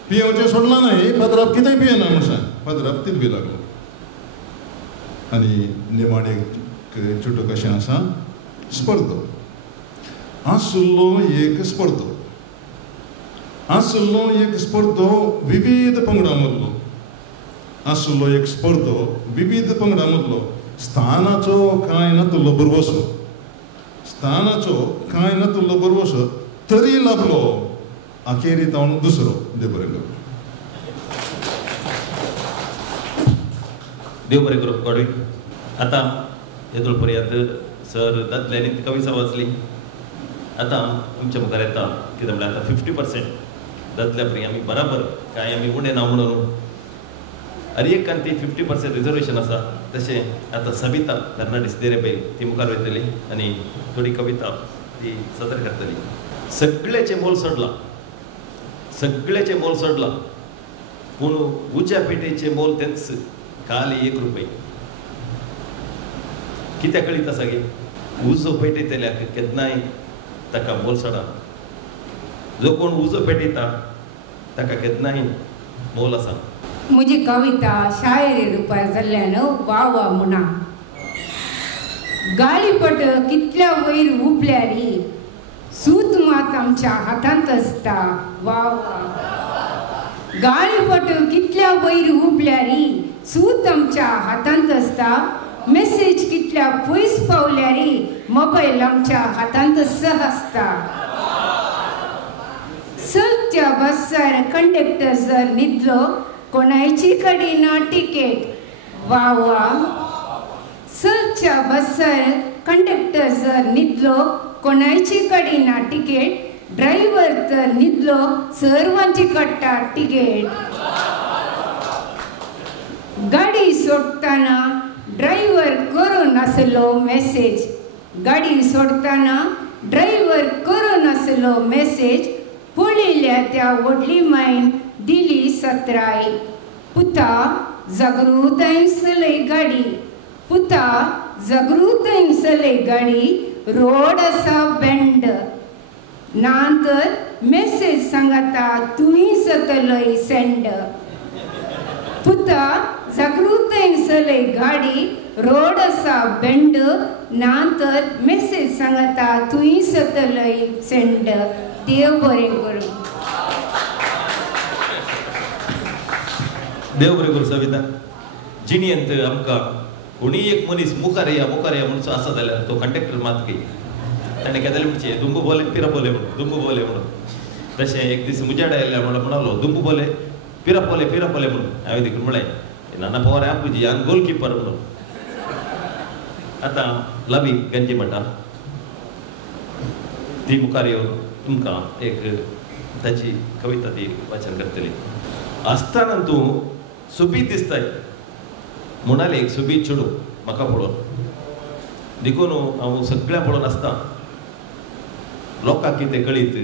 पियेवचें सोडला न्हय पदराप कितेंय पियेना म्हण सांग पदराप तीच बी लागलो आनी निमाणें चुटूक अशें आसा स्पर्धो आसलो एक स्पर्धो आसलो एक स्पर्धो विविध पंगडां मदलो आसलो एक स्पर्धो विविध पंगडां मदलो स्थानाचो कांय नातलो बरवसो स्थानाचो कांय नातलो बरवसो तरी लागलो अखेरीत हांव दुसरो देव बरें करूं देव बरें करूं कोडवी आतां येदोळ पर्यंत सर दादल्यांनी कविता वाचली आतां आमच्या मुखार येता कितें म्हणल्यार आतां 50% दादल्या पर्यंत आमी बराबर कांय आमी उणें ना म्हणून आनी एक कांती 50% रिजर्वेशन आसा तशें आतां सबिता फर्नांडीस देरेपै ती मुखार वयतली आनी थोडी कविता ती सदर करतली सगळ्याचें मोल सोडलां सगळ्याचें मोल सोडलां पूण उज्या पेटेचें मोल तेंच खाली 1 रुपया कित्याक कळीत आसा गे उजो पेटयतल्याक केन्नाय ताका मोल सोडा जो कोण उजो पेटयता ताका केन्नाय मोल आसा म्हजी कविता शायरी रुपार जाल्ल्यान वा वा म्हणा गाळीपट कितल्या वयर उबल्या रे सूत मात आमच्या हातांत आसता वा वा गाळीपट कितल्या वयर उबल्या रे सूत आमच्या हातांत आसता मेसेज कितल्या पयस पावल्या रे मोबायल आमच्या हातांत सह आसता चलच्या बसार कंडक्टर जर न्हिदलो कोणाची कडेन टिकेट वा वा चलच्या बसार कंडक्टर जर न्हिदलो कोणाची कडेन टिकेट ड्रायव्हर तर न्हिदलो सर्वांची काडटा टिकेट गाडी सोडटाना ड्रायव्हर करून आसलो मेसेज गाडी सोडटाना ड्रायव्हर करून आसलो मेसेज पळयल्या त्या व्हडली मायन दिली सत्राय पुता जागृतायेन चलय गाडी पुता जागृतायेन चलय गाडी रोड आसा बेंड नांतर मेसेज सांगता तुयी जातलोय सेंड पुता जागृतायेन चलय गाडी रोड आसा बेंड नांतर मेसेज सांगता तुयी जातलोय सेंड देव बरें करूं देव बरें करूं सविता जिणेंत आमकां कोणी एक मनीस मुखार या म्हणचो आसा जाल्यार तो कंडक्टर मात घे ताणें केदेलें म्हणचे दुंबू बोले पिरा बोले म्हणून दुंबू बोले म्हणून तशें एक दीस मुजाड आयल्या म्हणालो दुंबू बोले पिरा पोले म्हणून हांवें देखून म्हळें नाना पवार आपूजी आनी गोलकीपर म्हणून आतां लवी गंजी म्हणटा ती मुखार येवन तुमकां एक ताची कविता ती वाचन करतली आसतना तूं सुबीत दिसताय म्हणाली एक सुबीत चेडू म्हाका पळोवन देखून हांव सगळ्या पळोवन आसता लोकांक कितें कळीत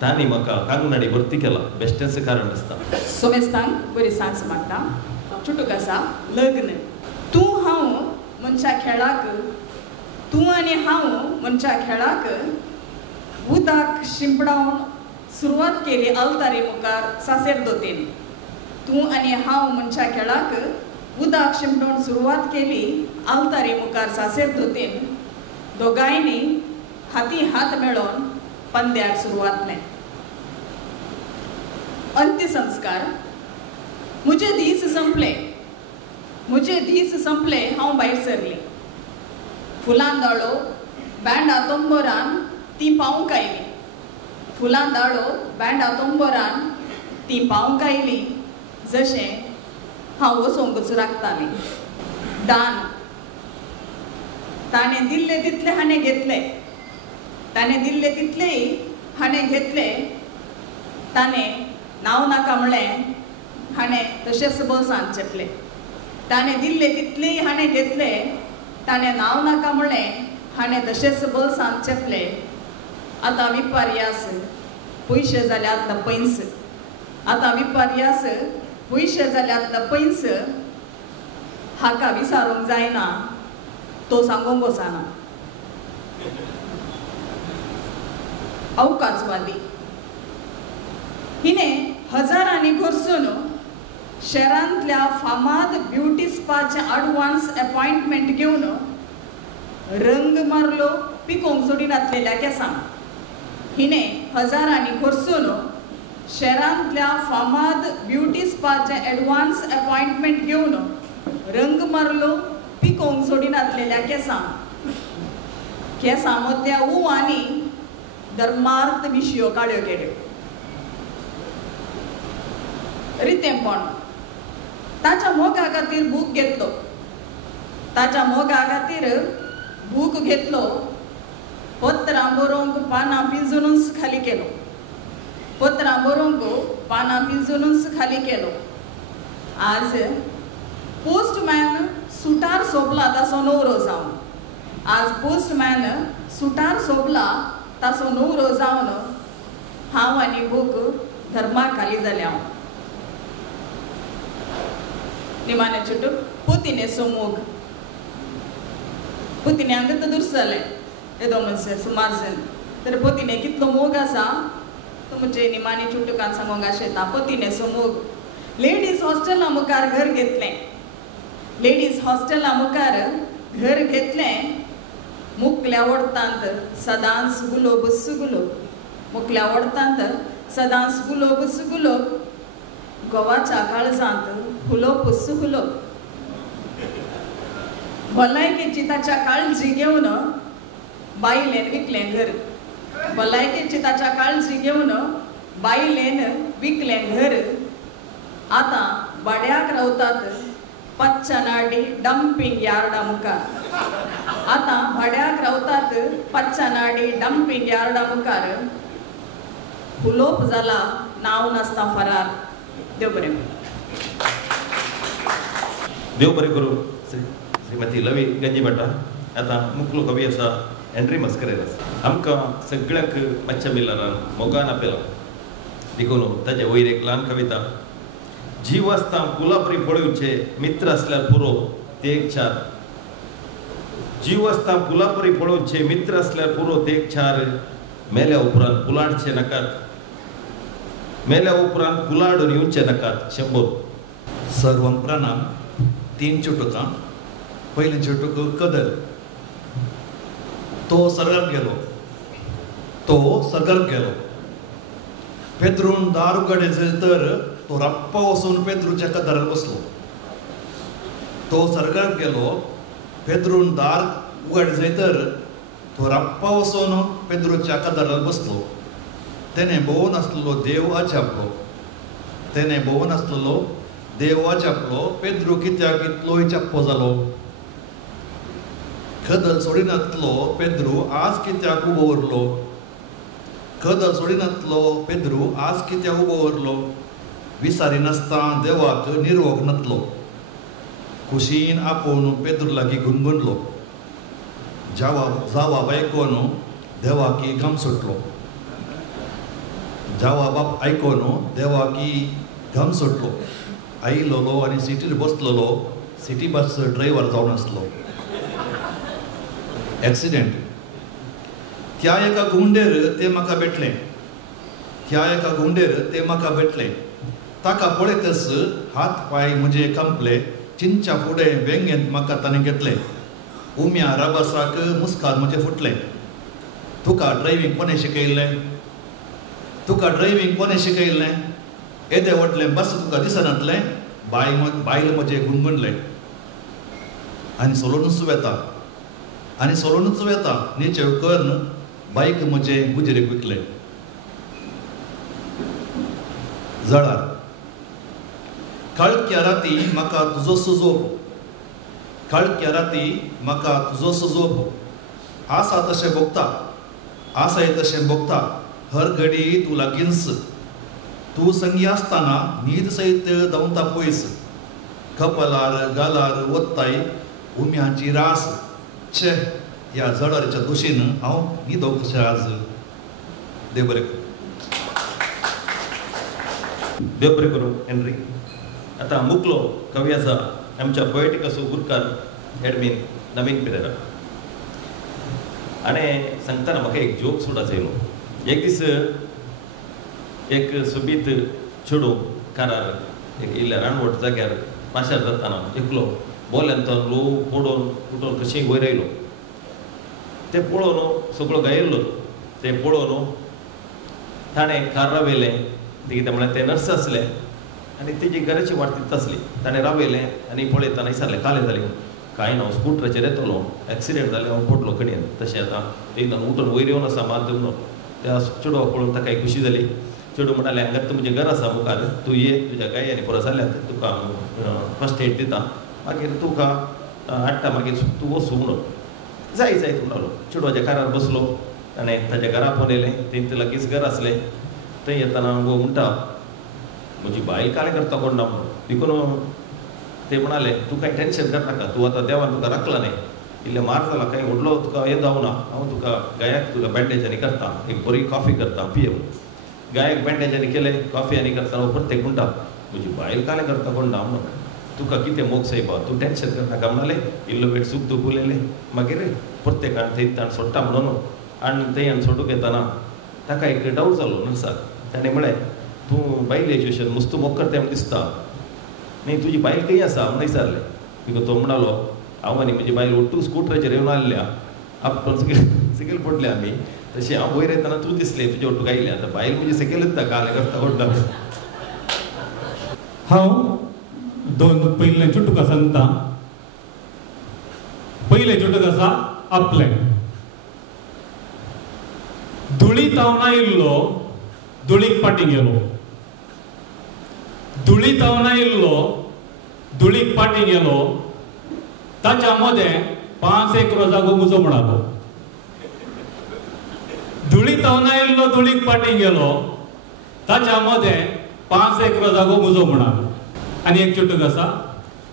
तांणी म्हाका कांगनाडी भरती केला बेश्टेंच कारण आसता सोमेस्तांक बरी सांज मागता चुटूक आसा लग्न तूं हांव मनशा खेळाक तूं आनी हांव मनशा खेळाक उदक शिंपडावन सुरवात केली अल्तारी मुखार सासेर दोतेन तूं आनी हांव मनशा खेळाक उदक शिंपडावन सुरवात केली अल्तारी मुखार सासेर दोतेन दोगांयनी हाती हात मेळोवन पंद्याक सुरवातलें अंत्यसंस्कार म्हजे दीस संपले हांव भायर सरली फुलां दाळो बँडा तोंबोरान ती पावूंक आयली फुलां दाळो बँडा तोंबोरान ती पावूंक आयली जशें हांव वचोंकच राखताली दान ताणें दिल्ले तितले हाणें घेतले ताणें दिल्ले तितलेय हाणें घेतले ताणें नांव नाका म्हणलें हाणें तशेंच बळसान चेपलें ताणें दिल्ले तितलेय हाणें घेतले ताणें नांव नाका म्हणलें हाणें तशेंच बळसान चेपलें आतां विपर्यास पयशे जाल्यात न पयस आतां विपर्यास पयशे जाल्यात न पयस हाका विचारूंक जायना तो सांगूंक वचना अवकाशवादी हिने हजारांनी घरसून शहरांतल्या फामाद ब्युटी स्पाचे एडवान्स अपॉइंटमेंट घेवन रंग मारलो पिकोंक सोडीन घातलेल्या केसांक हिने हजारांनी घरसून शहरांतल्या फामाद ब्युटी स्पाचे एडवान्स अपॉइंटमेंट घेवन रंग मारलो पिकोंक सोडीन घातलेल्या केसां मदल्या उवांनी धर्मार्थ विशयो काड्यो केल्यो. रितेंपण ताच्या मोगा खातीर बूक घेतलो. ताच्या मोगा खातीर बूक घेतलो. पत्रां बरोवंक पानां पिंजूनच खाली केलो. पत्रां बरोवंक पानां पिंजूनच खाली केलो. आज पोस्टमॅन सुटार सोबला ताचो न्हवरो जावन. आज पोस्टमॅन सुटार सोबला ताचो न्हवरो जावन हांव आनी बूक धर्मा खाली जाले हांव. निमाणे चुटू पोतीने सोमोग पोतीने हांगा तर दुर्स जालें येदो म्हणसर सुमार जन तर पोतीने कितलो मोग आसा तो म्हणजे निमाणे चुटूकान सांगोंक आशेता. पोतीने सोमोग लेडीज हॉस्टेला मुखार घर घेतलें. लेडीज हॉस्टेला मुखार घर घेतलें. मुखल्या वडतांत सदांच गुलोब सुगुलोब. मुखल्या वडतांत सदांच गुलोब सुगुलोब. गोवाच्या काळजांत हुलोप सुहुलोप. भलायकेची ताच्या काळजी घेवन बायलेन विकलें घर. भलायकेची ताच्या काळजी घेवन बायलेन विकलें घर. आतां भाड्याक रावतात पच्चनाडी डंपिंग यार्डा मुखार. आतां भाड्याक रावतात पच्चनाडी डंपिंग यार्डा मुखार. हुलोप जाला नांव नासता फरार. देव बरें देव बरें करूं. श्रीमती लवी गंजी भट्टा आतां मुखलो कवी आसा एंड्री मस्करेर आसा. आमकां सगळ्यांक मच्छा मिलनान मोगान आपयला देखून ताचे वयर एक ल्हान कविता. जीव आसता फुलापरी पळोवचे मित्र आसल्यार पुरो ते एक चार. जीव आसता फुलापरी पळोवचे मित्र आसल्यार पुरो ते एक चार. मेल्या उपरांत कुलाडचे नाकात. मेल्या उपरांत कुलाडून येवचे नाकात. 100. सर्वं प्रणाम. 3 चुटुकां. पयलीं चुटूक कदर. तो सर्गाक गेलो. तो सर्गाक गेलो. पेद्रून दार उगडे तर तो रप्पा वचून पेद्रूच्या कदरार बसलो. तो सर्गाक गेलो. पेद्रून दार उगडे तर तो रप्पा वचून पेद्रूच्या कदरार बसलो. तेणे भोवून आसलेलो देव अजापलो. तेणे भोवून आसलेलो देव अजापलो. पेद्रू कित्याक इतलो इचाप्पो जालो. कदल सोडिनातलो पेद्रू आज कित्याक उबो उरलो. कदल सोडिनातलो पेद्रू आज कित्याक उबो उरलो. विसारिनासता देवाक निर्वोग नातलो. खुशीन आपोवन पेद्रू लागीं गुणगुणलो. जावाब आयकोन देवाकी घाम सुटलो. जावाब आयकोन देवाकी घाम सुटलो. आयिल्लो आनी सिटीर बसलेलो सिटी बस ड्रायव्हर जावन आसलो. एक्सिडेंट. त्या एका गुंडेर ते म्हाका भेटले. त्या एका गुंडेर ते म्हाका भेटले. ताका पळयतच हात पाय म्हजे कंपले. चिंच्या फुडें वेंगेंत म्हाका ताणें घेतले. उम्या राबासाक मुस्कान म्हजें फुटलें. तुका ड्रायव्हिंग कोणें शिकयल्लें. तुका ड्रायव्हिंग कोणें शिकयल्लें. येदें व्हडलें बस तुका दिसनातलें. बायल म्हजें गुणगुणलें. आनी सोलूनच वेता. आनी सोलूनच वेता. न्हीचे करून बायक म्हजें गुजरेक विकलें. जळार. काळक्या राती म्हाका तुजो सुजोब. काळक्या राती म्हाका तुजो सुजोब. आसा तशें भोगता. आसाय तशें भोगता. हर घडी तूं लागींच. तूं संगी आसतना न्हीद सयत धांवता पयस. कपलार गालार वत्ताय उम्याची रास. छे ह्या जळारच्या दोशीन हांव न्हिदो कशें आज. देव बरें करूं. देव बरें करूं एंड्री. आतां मुखलो कवी आसा आमच्या पोएटिकस गुरकार एडमीन नवीन पेरेरा. आनी सांगतना म्हाका एक जोक सुद्दां येयलो. एक दीस एक सुबीत चेडू कारार एक इल्ल्या रानवट जाग्यार पाशार जाताना एकलो बोल्यांत लो पडोवन उठोवन कशी वयर आयलो ते पळोवन सगळो गायल्लो ते पळोवन ताणें कार रावयलें ते कितें म्हळ्यार ते नर्स आसले आनी तेजी घराची वाट तित आसली ताणें रावयलें आनी पळयतना विचारलें कालें जालें कांय ना हांव स्कूटराचेर येतलो एक्सिडेंट जालें हांव पडलो कडेन तशें आतां एकदां उठून वयर येवन आसा माध्यम न्हू त्या चेडवा पळोवन ताका खुशी जाली चेडू म्हणाले हांगात तुमचें घर आसा मुखार तूं ये तुज्या गायांनी पुरो जाल्यात तुका फस्ट एड दिता मागीर तुका हाडटा मागीर तूं वचूं म्हणून जाय जाय म्हणलो चेडवाच्या कारार बसलो ताणें ताच्या घरा पळयलें थंय लागींच घर आसलें थंय येताना वो म्हणटा म्हजी बायल कालें करता कोण ना म्हणून देखून ते म्हणाले तूं कांय टेन्शन करनाका तूं आतां देवान तुका राखला न्ही इल्लें मार जाला कांय व्हडलो तुका हें जावना हांव तुका गायाक तुका बँडेजांनी करता एक बरी कॉफी करता पिये गायक बँडेजांनी केलें कॉफी आनी करता प्रत्येक म्हणटा म्हजी बायल कालें करता कोण ना म्हणून तुका कितें मोग सायबा तूं टेन्शन करनाका म्हणालें इल्लो वेळ सूख दूख उलयलें मागीर प्रत्येकान थंय ताण सोडटा म्हणून आनी थंय सोडूंक येताना ताका एक डावट जालो नर्साक ताणें म्हळें तूं बायल एज्युकेशन मस्त मोग करता म्हूण दिसता न्ही तुजी बायल खंय आसा म्हणून विचारलें बिकॉज तो म्हणालो हांव आनी म्हजी बायल ओट्टू स्कूटराचेर येवन आसल्या आपटून सकयल पडले आमी तशें हांव वयर येताना तूं दिसलें तुजे ओट्टू गायलें आतां बायल म्हणजे सकयलच ताका कालें करता कोण हांव दोन पयले चुटूक सांगता पयले चुटूक आसा आपलें धुळी तावना इल्लो धुळीक पाटी गेलो धुळी तावना इल्लो धुळीक पाटी गेलो ताच्या मदें 5 एकर जागो मुजो म्हणालो धुळी तावना इल्लो धुळीक पाटी गेलो ताच्या मदें 5 एकर जागो मुजो म्हणालो आनी एक चुटूक आसा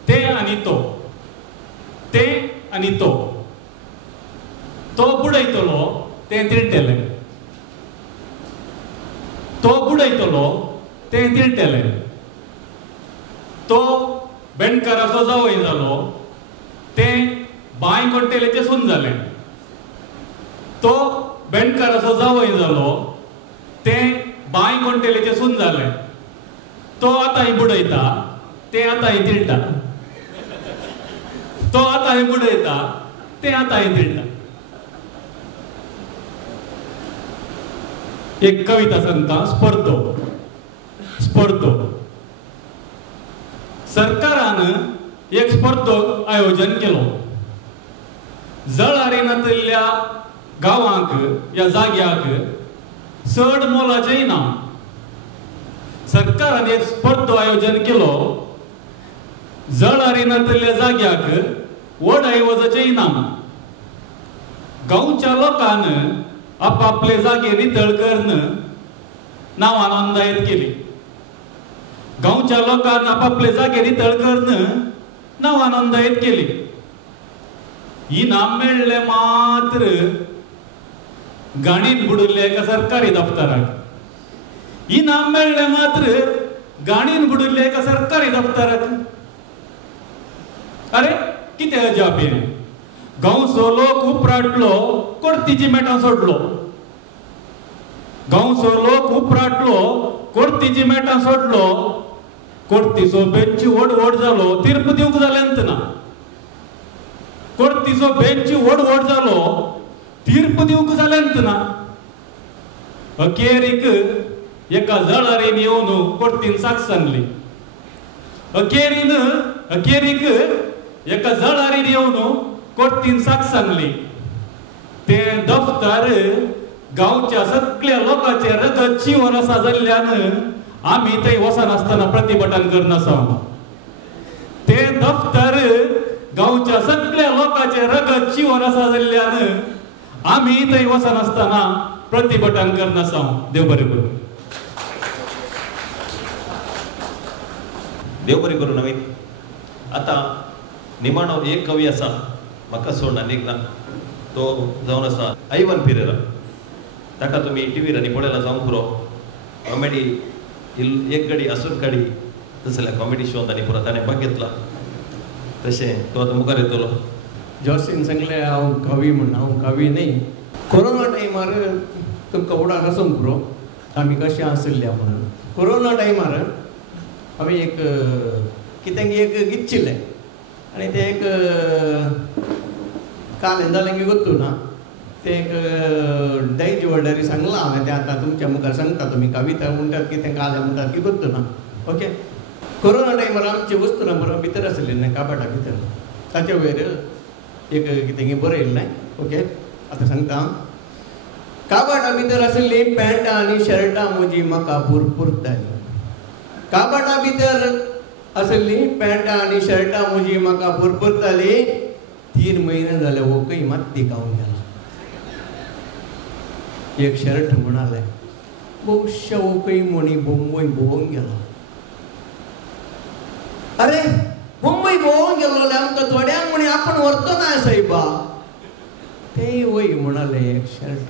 ते आनी तो ते आनी तो बुडयतलो तें तिळटलें तो बुडयतलो तें तिळटलें तो बेणकाराचो जावय जालो तें बांय कोट्टेलेचें सून जालें तो बेणकाराचो जावय जालो तें बांय कोट्टेलेचें सून जालें तो आतांय बुडयता तें आतांय तिळटा तो आतांय बुडयता तें आतांय तिळटा एक कविता सांगता स्पर्धो सरकारान एक स्पर्धो आयोजन केलो जळारीनातल्या गांवांक या जाग्याक चड मोलाचें इनाम सरकारान एक स्पर्धो आयोजन केलो जळारीनातल्या जाग्याक व्हड ऐवजाचें इनाम गांवच्या लोकान आपापले जागे नितळ करून नांवां नोंदणी केली गांवच्या लोकांन आपापले जागे नितळ करून नांवां नोंदणी केली इनाम मेळ्ळें मात्र गाणीन बुडिल्ले एका सरकारी दफ्तराक इनाम मेळ्ळें मात्र गाणीन बुडिल्ले एका सरकारी दफ्तराक अरे कितें अजाप हें गांवचो लोक उपराटलो कोर्तीची मेटां सोडलो गांवचो लोक उपराटलो कोर्तीची मेटां सोडलो कोर्तीचो बेंच व्हड जालो तीर्प दिवंक जालेंत ना कोर्तीचो बेंच व्हड जालो तीर्प दिवंक जालेंत ना अखेरीक एका जळारीन येवन कोर्तीन साक्ष सांगली अखेरीक एका जळारीन येवन कोर्तीन साक्ष सांगली तें दफ्तर गांवच्या सगळ्या लोकांचे रगत चिवोन आसा जाल्ल्यान आमी थंय वचनासतना प्रतिभटन करनासा तें दफ्तर गांवच्या सगळ्या लोकांचे रगत चिवोन आसा जाल्ल्यान आमी थंय वचनासतना प्रतिभटन करनासा देव बरें करूं देव बरें करूं नवीन आतां निमाणो एक कवी आसा म्हाका सोड आनीक ना तो जावन आसा आयवन पेरेरा ताका तुमी टीव्हीर आनी पळयला जावंक पुरो कॉमेडी एक घडी आसून काडी तसल्या कॉमेडी शोंत आनी पुरो ताणें भाग घेतला तशें तो आतां मुखार येतलो जॉसीन सांगलें हांव कवी म्हूण हांव कवी न्ही कोरोना टायमार तुमकां फुडार आसूंक पुरो आमी कशें आसल्या म्हणून. कोरोना टायमार आमी एक कितें एक गितचिल्लें आनी ते एक काल जालें की गोत्तू ना ते एक डायज वॉर्डरी सांगलां हांवें तें आतां तुमच्या मुखार सांगता तुमी कविता म्हणटात कितें काल म्हणटात की गोत्तू ना. ओके. कोरोना टायमार आमचे वस्तू नंबर भितर आसले न्हय काबाटा भितर ताचे वयर एक कितें बरयल्लें. ओके. आतां सांगता. काबाटा भितर आसली पॅन्टां आनी शर्टां म्हजी म्हाका पुरपुरताली. काबाटा भितर आसली पॅन्टां आनी शर्टां म्हजी म्हाका पुरपुरताली. 3 म्हयने जाले वोकय मात दिकावन गेला. एक शर्ट म्हणाले बहुशा वोकय म्हणी मुंबय भोवूंक गेला. अरे मुंबय भोवूंक गेलो जाल्यार आमकां थोड्यांक म्हणी आपण व्हरतो ना सायबा. तेय वय म्हणाले एक शर्ट.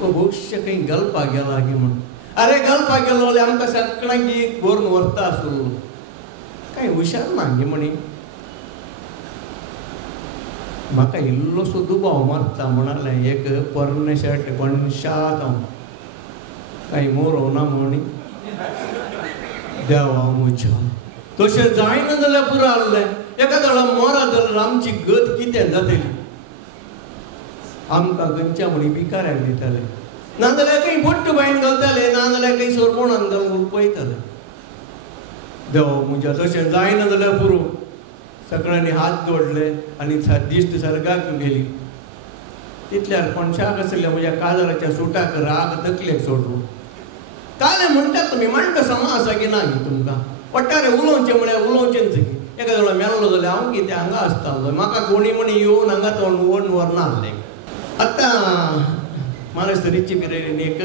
बहुशा खंय घालपाक गेला की म्हण. अरे घालपाक गेलो जाल्यार आमकां सगळ्यांकी व्हरून व्हरता आसलो. काय हुशार ना गे म्हणी. म्हाका इल्लोसो दुबाव मारता म्हणालें एक पोरणे शर्ट कोणशाक हांव काही मोरो ना म्हणी. देवा म्हज्या तशें जायना जाल्यार पुरो आहलें. एका वेळा मोरा जाल्यार आमची गत कितें जातली. आमकां खंयच्या म्हणी बिकाऱ्याक दिताले नाजाल्यार खंय बोट्ट बायन घालताले नाजाल्यार खंय सरमोणान घालून पळयताले. देवा म्हज्या तशें जायना जाल्यार पुरो. सगळ्यांनी हात जोडले आनी दिश्ट सर्गाक गेली. तितल्यार कोणशाक आसल्या म्हज्या काजराच्या सुटाक राग तकलेक सोडलो. काले म्हणटात तुमी मांडो समा आसा की ना तुमकां पट्टारे उलोवचें म्हळ्यार उलोवचेंच की. एका वेळा मेळलो जाल्यार हांव कितें हांगा आसतालो. म्हाका कोणी म्हणी येवन हांगा तोंड वन व्हरना आहलें. आतां मानसरीचे बिरेन एक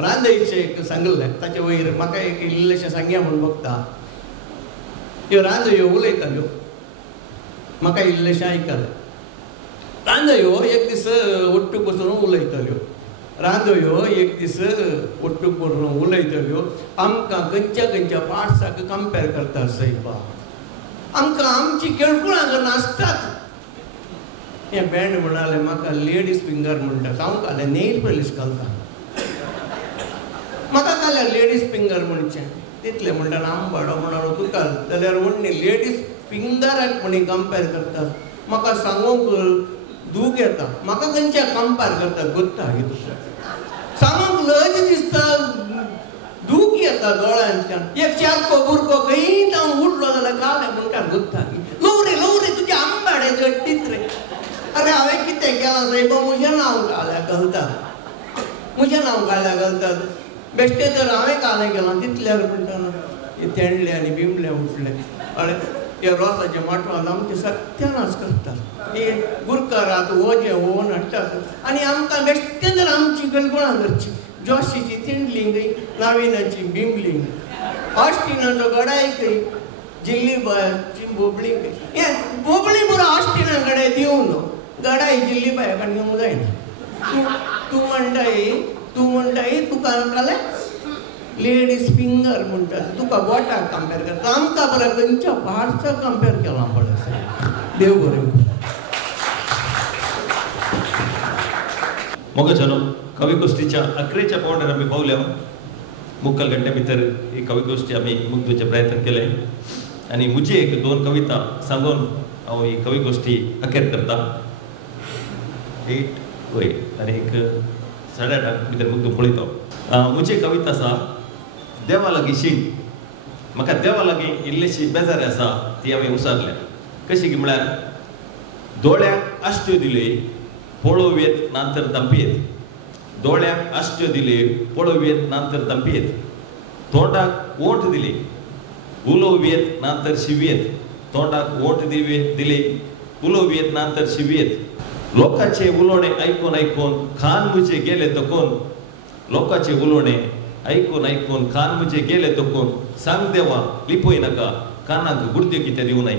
रांदयचे एक सांगलें ताचे वयर म्हाका एक इल्लेशें सांगया म्हूण बघता. ह्यो रांदयो उलयताल्यो म्हाका इल्लेशें आयकलें. रांदयो एक दीस ओट्टू बसून उलयताल्यो. रांदयो एक दीस ओट्टू बसून उलयताल्यो. आमकां खंयच्या खंयच्या पार्ट्साक कंपेर करतात सायबा. आमकां आमची केळकुळां नासतात. हें बँड म्हणालें म्हाका लेडीज फिंगर म्हणटात. हांव काले नेल पॉलिश घालता. म्हाका काल्यार लेडीज फिंगर म्हणचें तितलें म्हणटा आंबाडो म्हणालो तुका जाल्यार म्हणणी लेडीज फिंगराक म्हणी कंपेर करतात. म्हाका सांगूंक दूख येता. म्हाका खंयच्या कंपेर करतात गोत्ता ही तुका सांगूंक लज दिसता दूख येता दोळ्यांतल्यान. एक चारको बुरको खंय जावन उठलो जाल्यार काले म्हणटात गोत्ता लवरे तुजे आंबाडे जड्डीत रे. अरे हांवें कितें केलां सायबा म्हजें नांव काल्याक घालतात. म्हजें नांव काल्याक घालतात. बेश्टे तर हांवें कालें केलां तितल्यार म्हणटाना हे तेंडले आनी बिमले उठले. अरे हे रोसाचे माटवान आमचे सत्यानाश करतात. हे गुरकारात वजें होवन हाडटात आनी आमकां बेश्टे जर आमची गणगुणां करची. जोशीची तिंडलींग नाविनाची बिमलींग ऑस्टिनाचो गडायकय जिल्ली बायची बोबळींग. हे बोबळी बरो ऑस्टिना गडे दिवं न्हू गडाय जिल्ली बायकान घेवंक जायना. तूं म्हणटाय तुका नाकाले लेडीज फिंगर म्हणटात. तुका बोटाक कंपेर करता. आमकां बरें खंयच्या पार्ट्साक कंपेर केलां पळय. देव बरें. मोगाचनो कविगोष्टीच्या 11च्या पावंडार आमी पावल्या. मुक्काल घंटे भितर ही कविगोष्टी आमी मुक्तीचे प्रयत्न केले आनी म्हजी एक 2 कविता सांगून हांव ही कविगोष्टी अखेर करता. 8 वय आनी एक 8:30 भितर मुक्त पळयतो. म्हजी कविता आसा देवा लागीं शीण. म्हाका देवा लागीं इल्लीशी बेजारी आसा ती हांवें उसारल्या. कशी की म्हळ्यार दोळ्याक आश्ट्यो दिले पळोवयेत नांतर तंपयेत. दोळ्याक आश्ट्यो दिले पळोवयेत नांतर तंपयेत. तोंडाक ओंठ दिले उलोवयेत नांतर शिवयेत. तोंडाक ओंठ दिले उलोवयेत नांतर शिवयेत. लोकांचे उलोवणे आयकून खान म्हजे गेले तकोन. लोकांचे उलोवणे आयकून खान म्हजे गेले तकोन. सांग देवा लिपोय नाका कानाक गुडद्यो कितें दिवं नाय.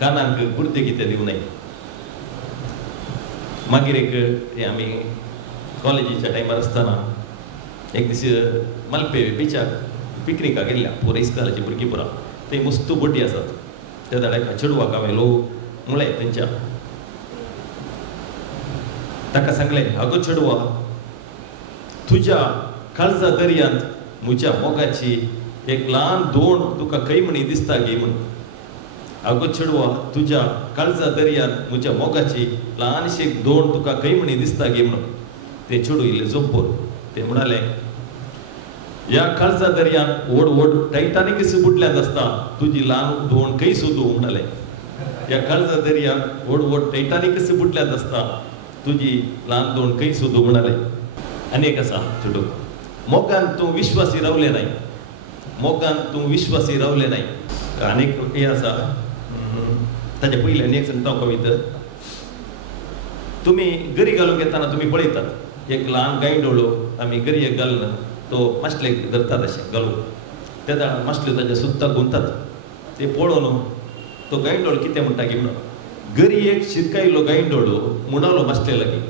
कानाक गुडद्यो कितें दिवं नाय. मागीर एक आमी कॉलेजीच्या टायमार आसतना एक दीस मलपे बिचार पिकनिकाक गेल्ल्या पुराय इस्कॉलाची भुरगीं पुरा. थंय मस्त बोटी आसात. त्या झाडाक चेडवाक हांवें लोक म्हळें तेंच्या ताका सांगलें आगो चेडवा तुझ्या काळजा दर्यांत म्हज्या मोगाची एक ल्हान दोण तुका खंय म्हणी दिसता गे म्हण. आगो चेडवा तुझ्या काळजा दर्यांत म्हज्या मोगाची ल्हानशी एक दोण तुका खंय म्हणी दिसता गे म्हणून. ते चेडू इल्ले जोंपोर ते म्हणाले ह्या काळजा दर्यांत व्हड व्हड टायटानिकस बुडल्यात आसता तुजी ल्हान दोण खंय सोदूं म्हणाले. ह्या काळजा दर्यांत व्हड व्हड टायटानिकस बुडल्यात आसता तुजी ल्हान दोण खंय सोदूं म्हणाले. अनेक आसा चेडू मोगान तूं विश्वासी रावले नाही. मोगान तूं विश्वासी रावले नाही. अनेक हे आसा ताच्या पयलीं आनी एक सांगता कविता. तुमी गरी घालूंक येताना तुमी पळयतात एक ल्हान गायडोळो आमी गरयेक घालना तो माशलेक धरतात अशें घालून त्या दाळान माशल्यो ताच्या सुत्ताक गुंतात. ते पळोवन तो गायडोळ कितें म्हणटा की म्हणून गरयेक शिरकायिल्लो गायडोळो मुणालो माशले लागी.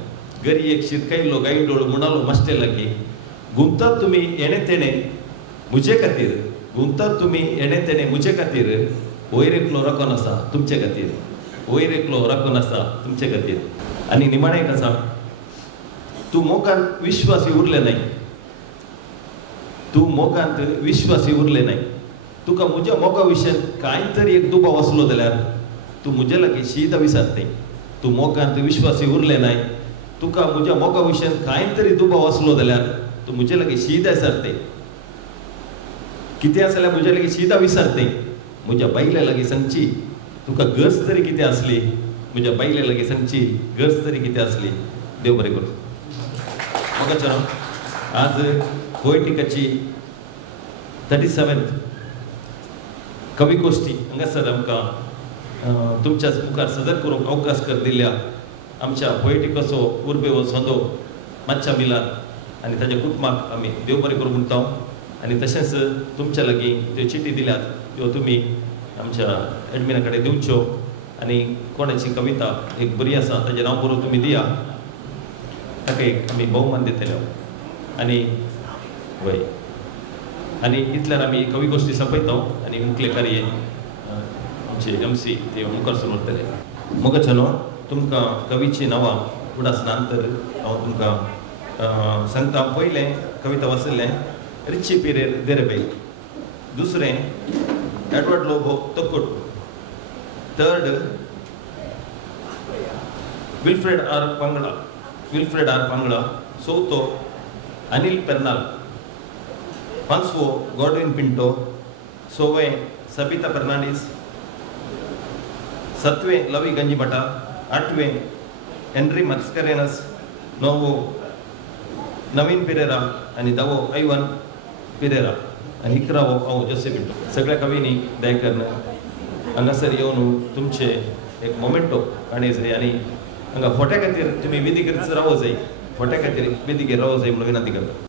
गरयेक शिरकायिल्लो गायडोळ मुणालो माशले लागी गुंतात तुमी येणे तेणे मुजे खातीर. गुंतात तुमी येणे तेणे मुजे खातीर वयर एकलो राखून आसा तुमचे खातीर. वयर एकलो राखून आसा तुमचे खातीर. आनी निमाणें एक आसा तूं मोगान विश्वासी उरले नाही. तूं मोगांत विश्वासी उरले नाही. तुका म्हज्या मोगा विशयी कांय तरी एक दुबाव आसलो जाल्यार तूं म्हजे लागीं शीत विचारते. तूं मोगांत विश्वासी उरले नाही. तुका म्हज्या मोगा विशयी कांय तरी दुबाव आसलो जाल्यार तूं म्हजे लागीं शीत विचारते. कितें आसल्यार म्हजे लागीं शीत विचारते. म्हज्या बायले लागीं सांगची तुका गरज तरी कितें आसली. म्हज्या बायले लागीं सांगची गरज तरी कितें आसली. देव बरें करूं. मोगाचो आज पोयटिकाची 37th कविगोष्टी हांगासर आमकां तुमच्या मुखार सदर करूंक अवकाश कर दिल्या आमच्या पोयटिकाचो उर्बेवो सोंदो मातच्या मिलान आनी ताच्या कुटुंबाक आमी देव बरें करूं म्हणटा. आनी तशेंच तुमच्या लागीं त्यो चिटी दिल्यात त्यो तुमी आमच्या एडमिना कडेन दिवच्यो. आनी कोणाची कविता एक बरी आसा ताचें नांव बरोवन तुमी दिया. ताका एक आमी भोवमान दितले. आनी वय आनी इतल्यार आमी कविगोष्टी सोंपयता आनी मुखेल कार्य आमचे MC ते मुखार सुरू करतले. मोगाचो तुमकां कवीची नांवां उडासनांतर हांव तुमकां सांगता. पयलें कविता वाचलें रिची पेरेर देरबे. दुसरें एडवर्ड लोबो तोकुट. Third Wilfred R Pangala. चौथो अनिल पेर्नाल. पांचवो गॉडविन पिंटो. सोवें सबिता फर्नांडीस. सातवें लवी गंजीमटा. आठवें हेनरी मास्करेनस. नववो नवीन पेरेरा आनी धावो ऐवन पेरेरा आनी 11वो हांव जोसेफ पिंटो. सगळ्या कवींनी दयेकरन हांगासर येवन तुमचे एक मोमेंटो काणी जाय आनी हांगा फोट्या खातीर तुमी वेदिकेर रावो जाय. फोट्या खातीर वेदिकेर रावो जाय म्हणून विनंती करता.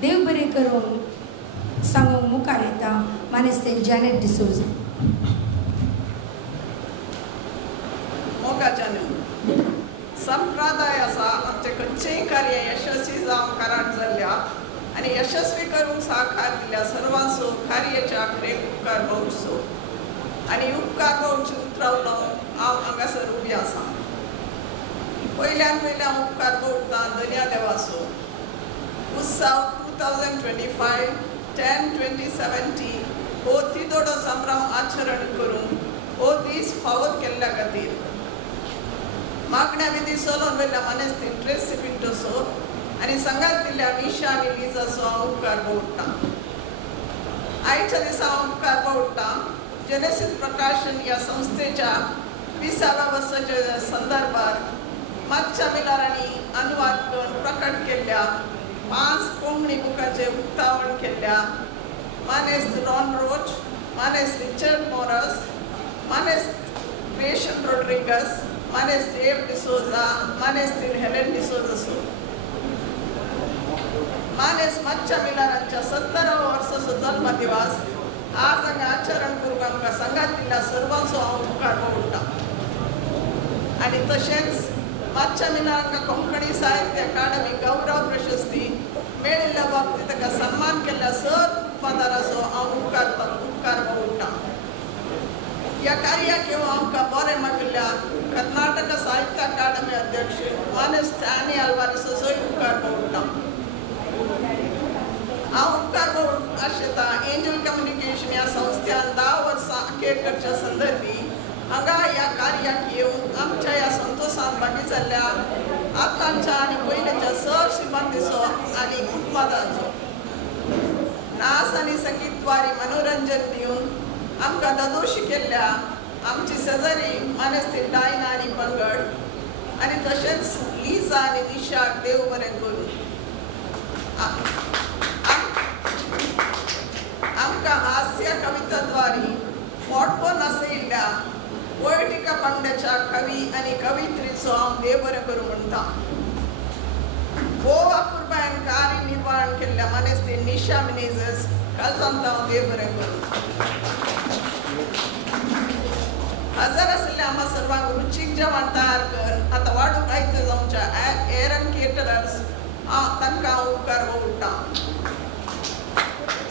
देव बरें करून सांगूंक मुखार येता मानेस्तेन जॅनेट डिसोजा. मोगाच्यान संप्रदाय आसा आमचे खंयचेय कार्य यशस्वी जावंक कारण जाल्ल्या यशस्वी करून साकार दिल्या सर्वांचो कार्याच्या आखरेक उपकार भोगचो आणि उपकार भोगचे उतरावलो हांव हांगासर उबी आसा. पयल्यान उपकार भोगता दर्या देवाचो उत्सव 2025 10/2017 हो तिदोडो संभ्रम आचरण करून हो दीस फावत केल्ल्या खातीर मागण्या विधी सोलोन वेल्ल्या मनेस्तीन ट्रेसी पिंटोसो आनी संघात दिल्ल्या निशा आनी लिजाचो हांव उपकार भोगता. आयच्या दिसा हांव उपकार भोगता जेनेसीस प्रकाशन ह्या संस्थेच्या 20व्या वर्साच्या संदर्भात मागच्या मिलारांनी अनुवाद करून प्रकट केल्ल्या 5 कोंकणी बुकांचे उक्तावण केल्ल्या मानेस्त रॉन रोच, मानेस्त रिचर्ड मॉरस, मानेस्त क्रिएशन रोड्रिगस, मानेस्त डेव डिसोजा, मानेस्त हेलेन डिसोजा, मानेस्त मागच्या मिलारांच्या 70व्या वर्साचो जन्मदिवस आज हांगा आचरण करूंक आमकां संघात दिल्ल्या सर्वांचो हांव उपकार भोगता. आनी तशेंच मागच्या मिलारांका कोंकणी साहित्य अकादमी गौरव प्रशस्ती मेळिल्ल्या बाबतींत ताका सन्मान केल्ल्या सर्व उत्पादनाचो हांव उपकार भोगता. ह्या कार्याक येवन आमकां बरें मागिल्ल्या कर्नाटक साहित्य अकादमी अध्यक्ष मानेस्त स्टॅनी आल्वारेसाचोय उपकार भोगता. हांव उपकार भोगूंक आशेता एंजल कम्युनिकेशन ह्या संस्थेन 10 वर्सां अखेर करच्या संदर्भी हांगा ह्या कार्याक येवन आमच्या ह्या संतोशान भागी जाल्ल्या आतांच्या आनी पयलींच्या सर सिबांदीचो आनी उत्पादनाचो नाच आनी संगीतवारी मनोरंजन दिवन आमकां ददोशी केल्ल्या आमची शेजारी मानेस्ती डायना आनी पंगड आनी तशेंच लिजा आनी निशाक देव बरें करूं. आमकां हास्य कविताद्वारी मोठपण आसयिल्ल्या पोएटिका पंगडाच्या कवी आनी कवित्रीचो हांव देव बरें करूं म्हणटा. गोवा पुरबायन कार्यनिर्वहण केल्ल्या मानेस्ती निशा मिनेझस कालसांत हांव देव बरें करूं. हजर आशिल्ल्या आम्हा सर्वांक रुचीक जेवण तयार कर आतां वाडूंक आयते जावच्या एरन केटरर्स तांकां हांव उपकार भोगता.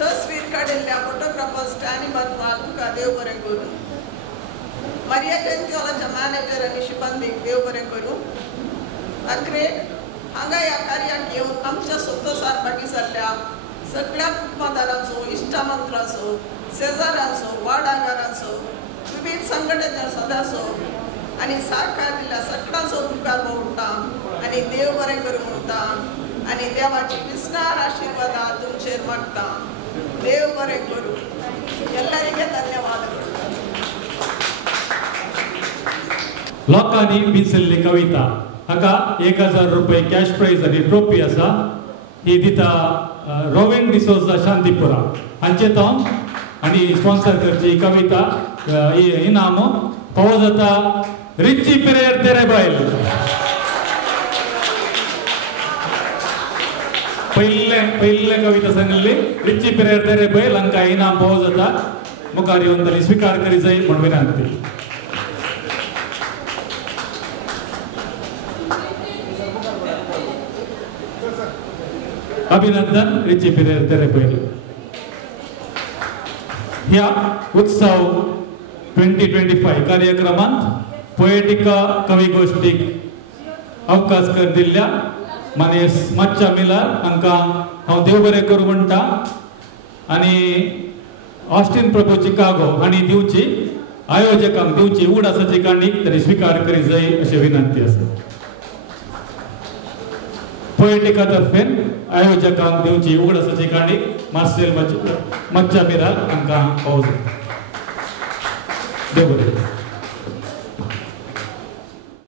तस्वीर काडिल्ल्या फोटोग्राफर स्टॅनी बंदवाल तुका देव बरें करूं. मारिया जयंतीवालाच्या मॅनेजर आनी शिबंदीक देव बरें करूं. अखेरेक हांगा ह्या कार्याक येवन आमच्या संतोशान भागी जाल्ल्या सगळ्या उत्पादनांचो इश्टमंत्राचो शेजाऱ्यांचो वाडागारांचो विविध संघटनेच्या सदस्यांचो आनी साकार दिल्ल्या सगळ्यांचो उपकार भोगता आनी देव बरें करूं म्हणटा आनी देवाची विस्तार आशिर्वाद तुमचेर मागता. देव बरें करूं. ಎಲ್ಲರಿಗೆ ಧನ್ಯವಾದಗಳು. लोकांनी बिचल्ली कविता हाका 1000 रुपये कॅश प्राइज आनी ट्रॉफी आसा ही दिता रोविन डिसोजा शांतीपुरा हांचे तो आनी स्पॉन्सर करची कविता इनाम फावो जाता रिची पिरेर तेरेबायल. पहिले कविता सांगली रिची पिरेर तेरेबायल हांकां इनाम फावो जाता. मुखार येवन तांणी स्विकार करी जाय म्हण विनंती. अभिनंदन रिची पिरेर तेरेबायल. ह्या उत्सव 2025 कार्यक्रमांत पोएटिका कवी गोष्टीक अवकाश कर दिल्ल्या मानेस माच्चा मिलार हांकां हांव देव बरें करूं म्हणटा आनी ऑस्टीन प्रभू चिकागो हांणी दिवची आयोजकांक दिवची उडासाची काणीक तरी स्विकार करी जाय अशी विनंती आसा. पोएटिका तर्फेन आयोजकांक दिवची उगडासाची काणीक मार्सेल मच्चा मिरार हांकां फावो जाता. देव बरें.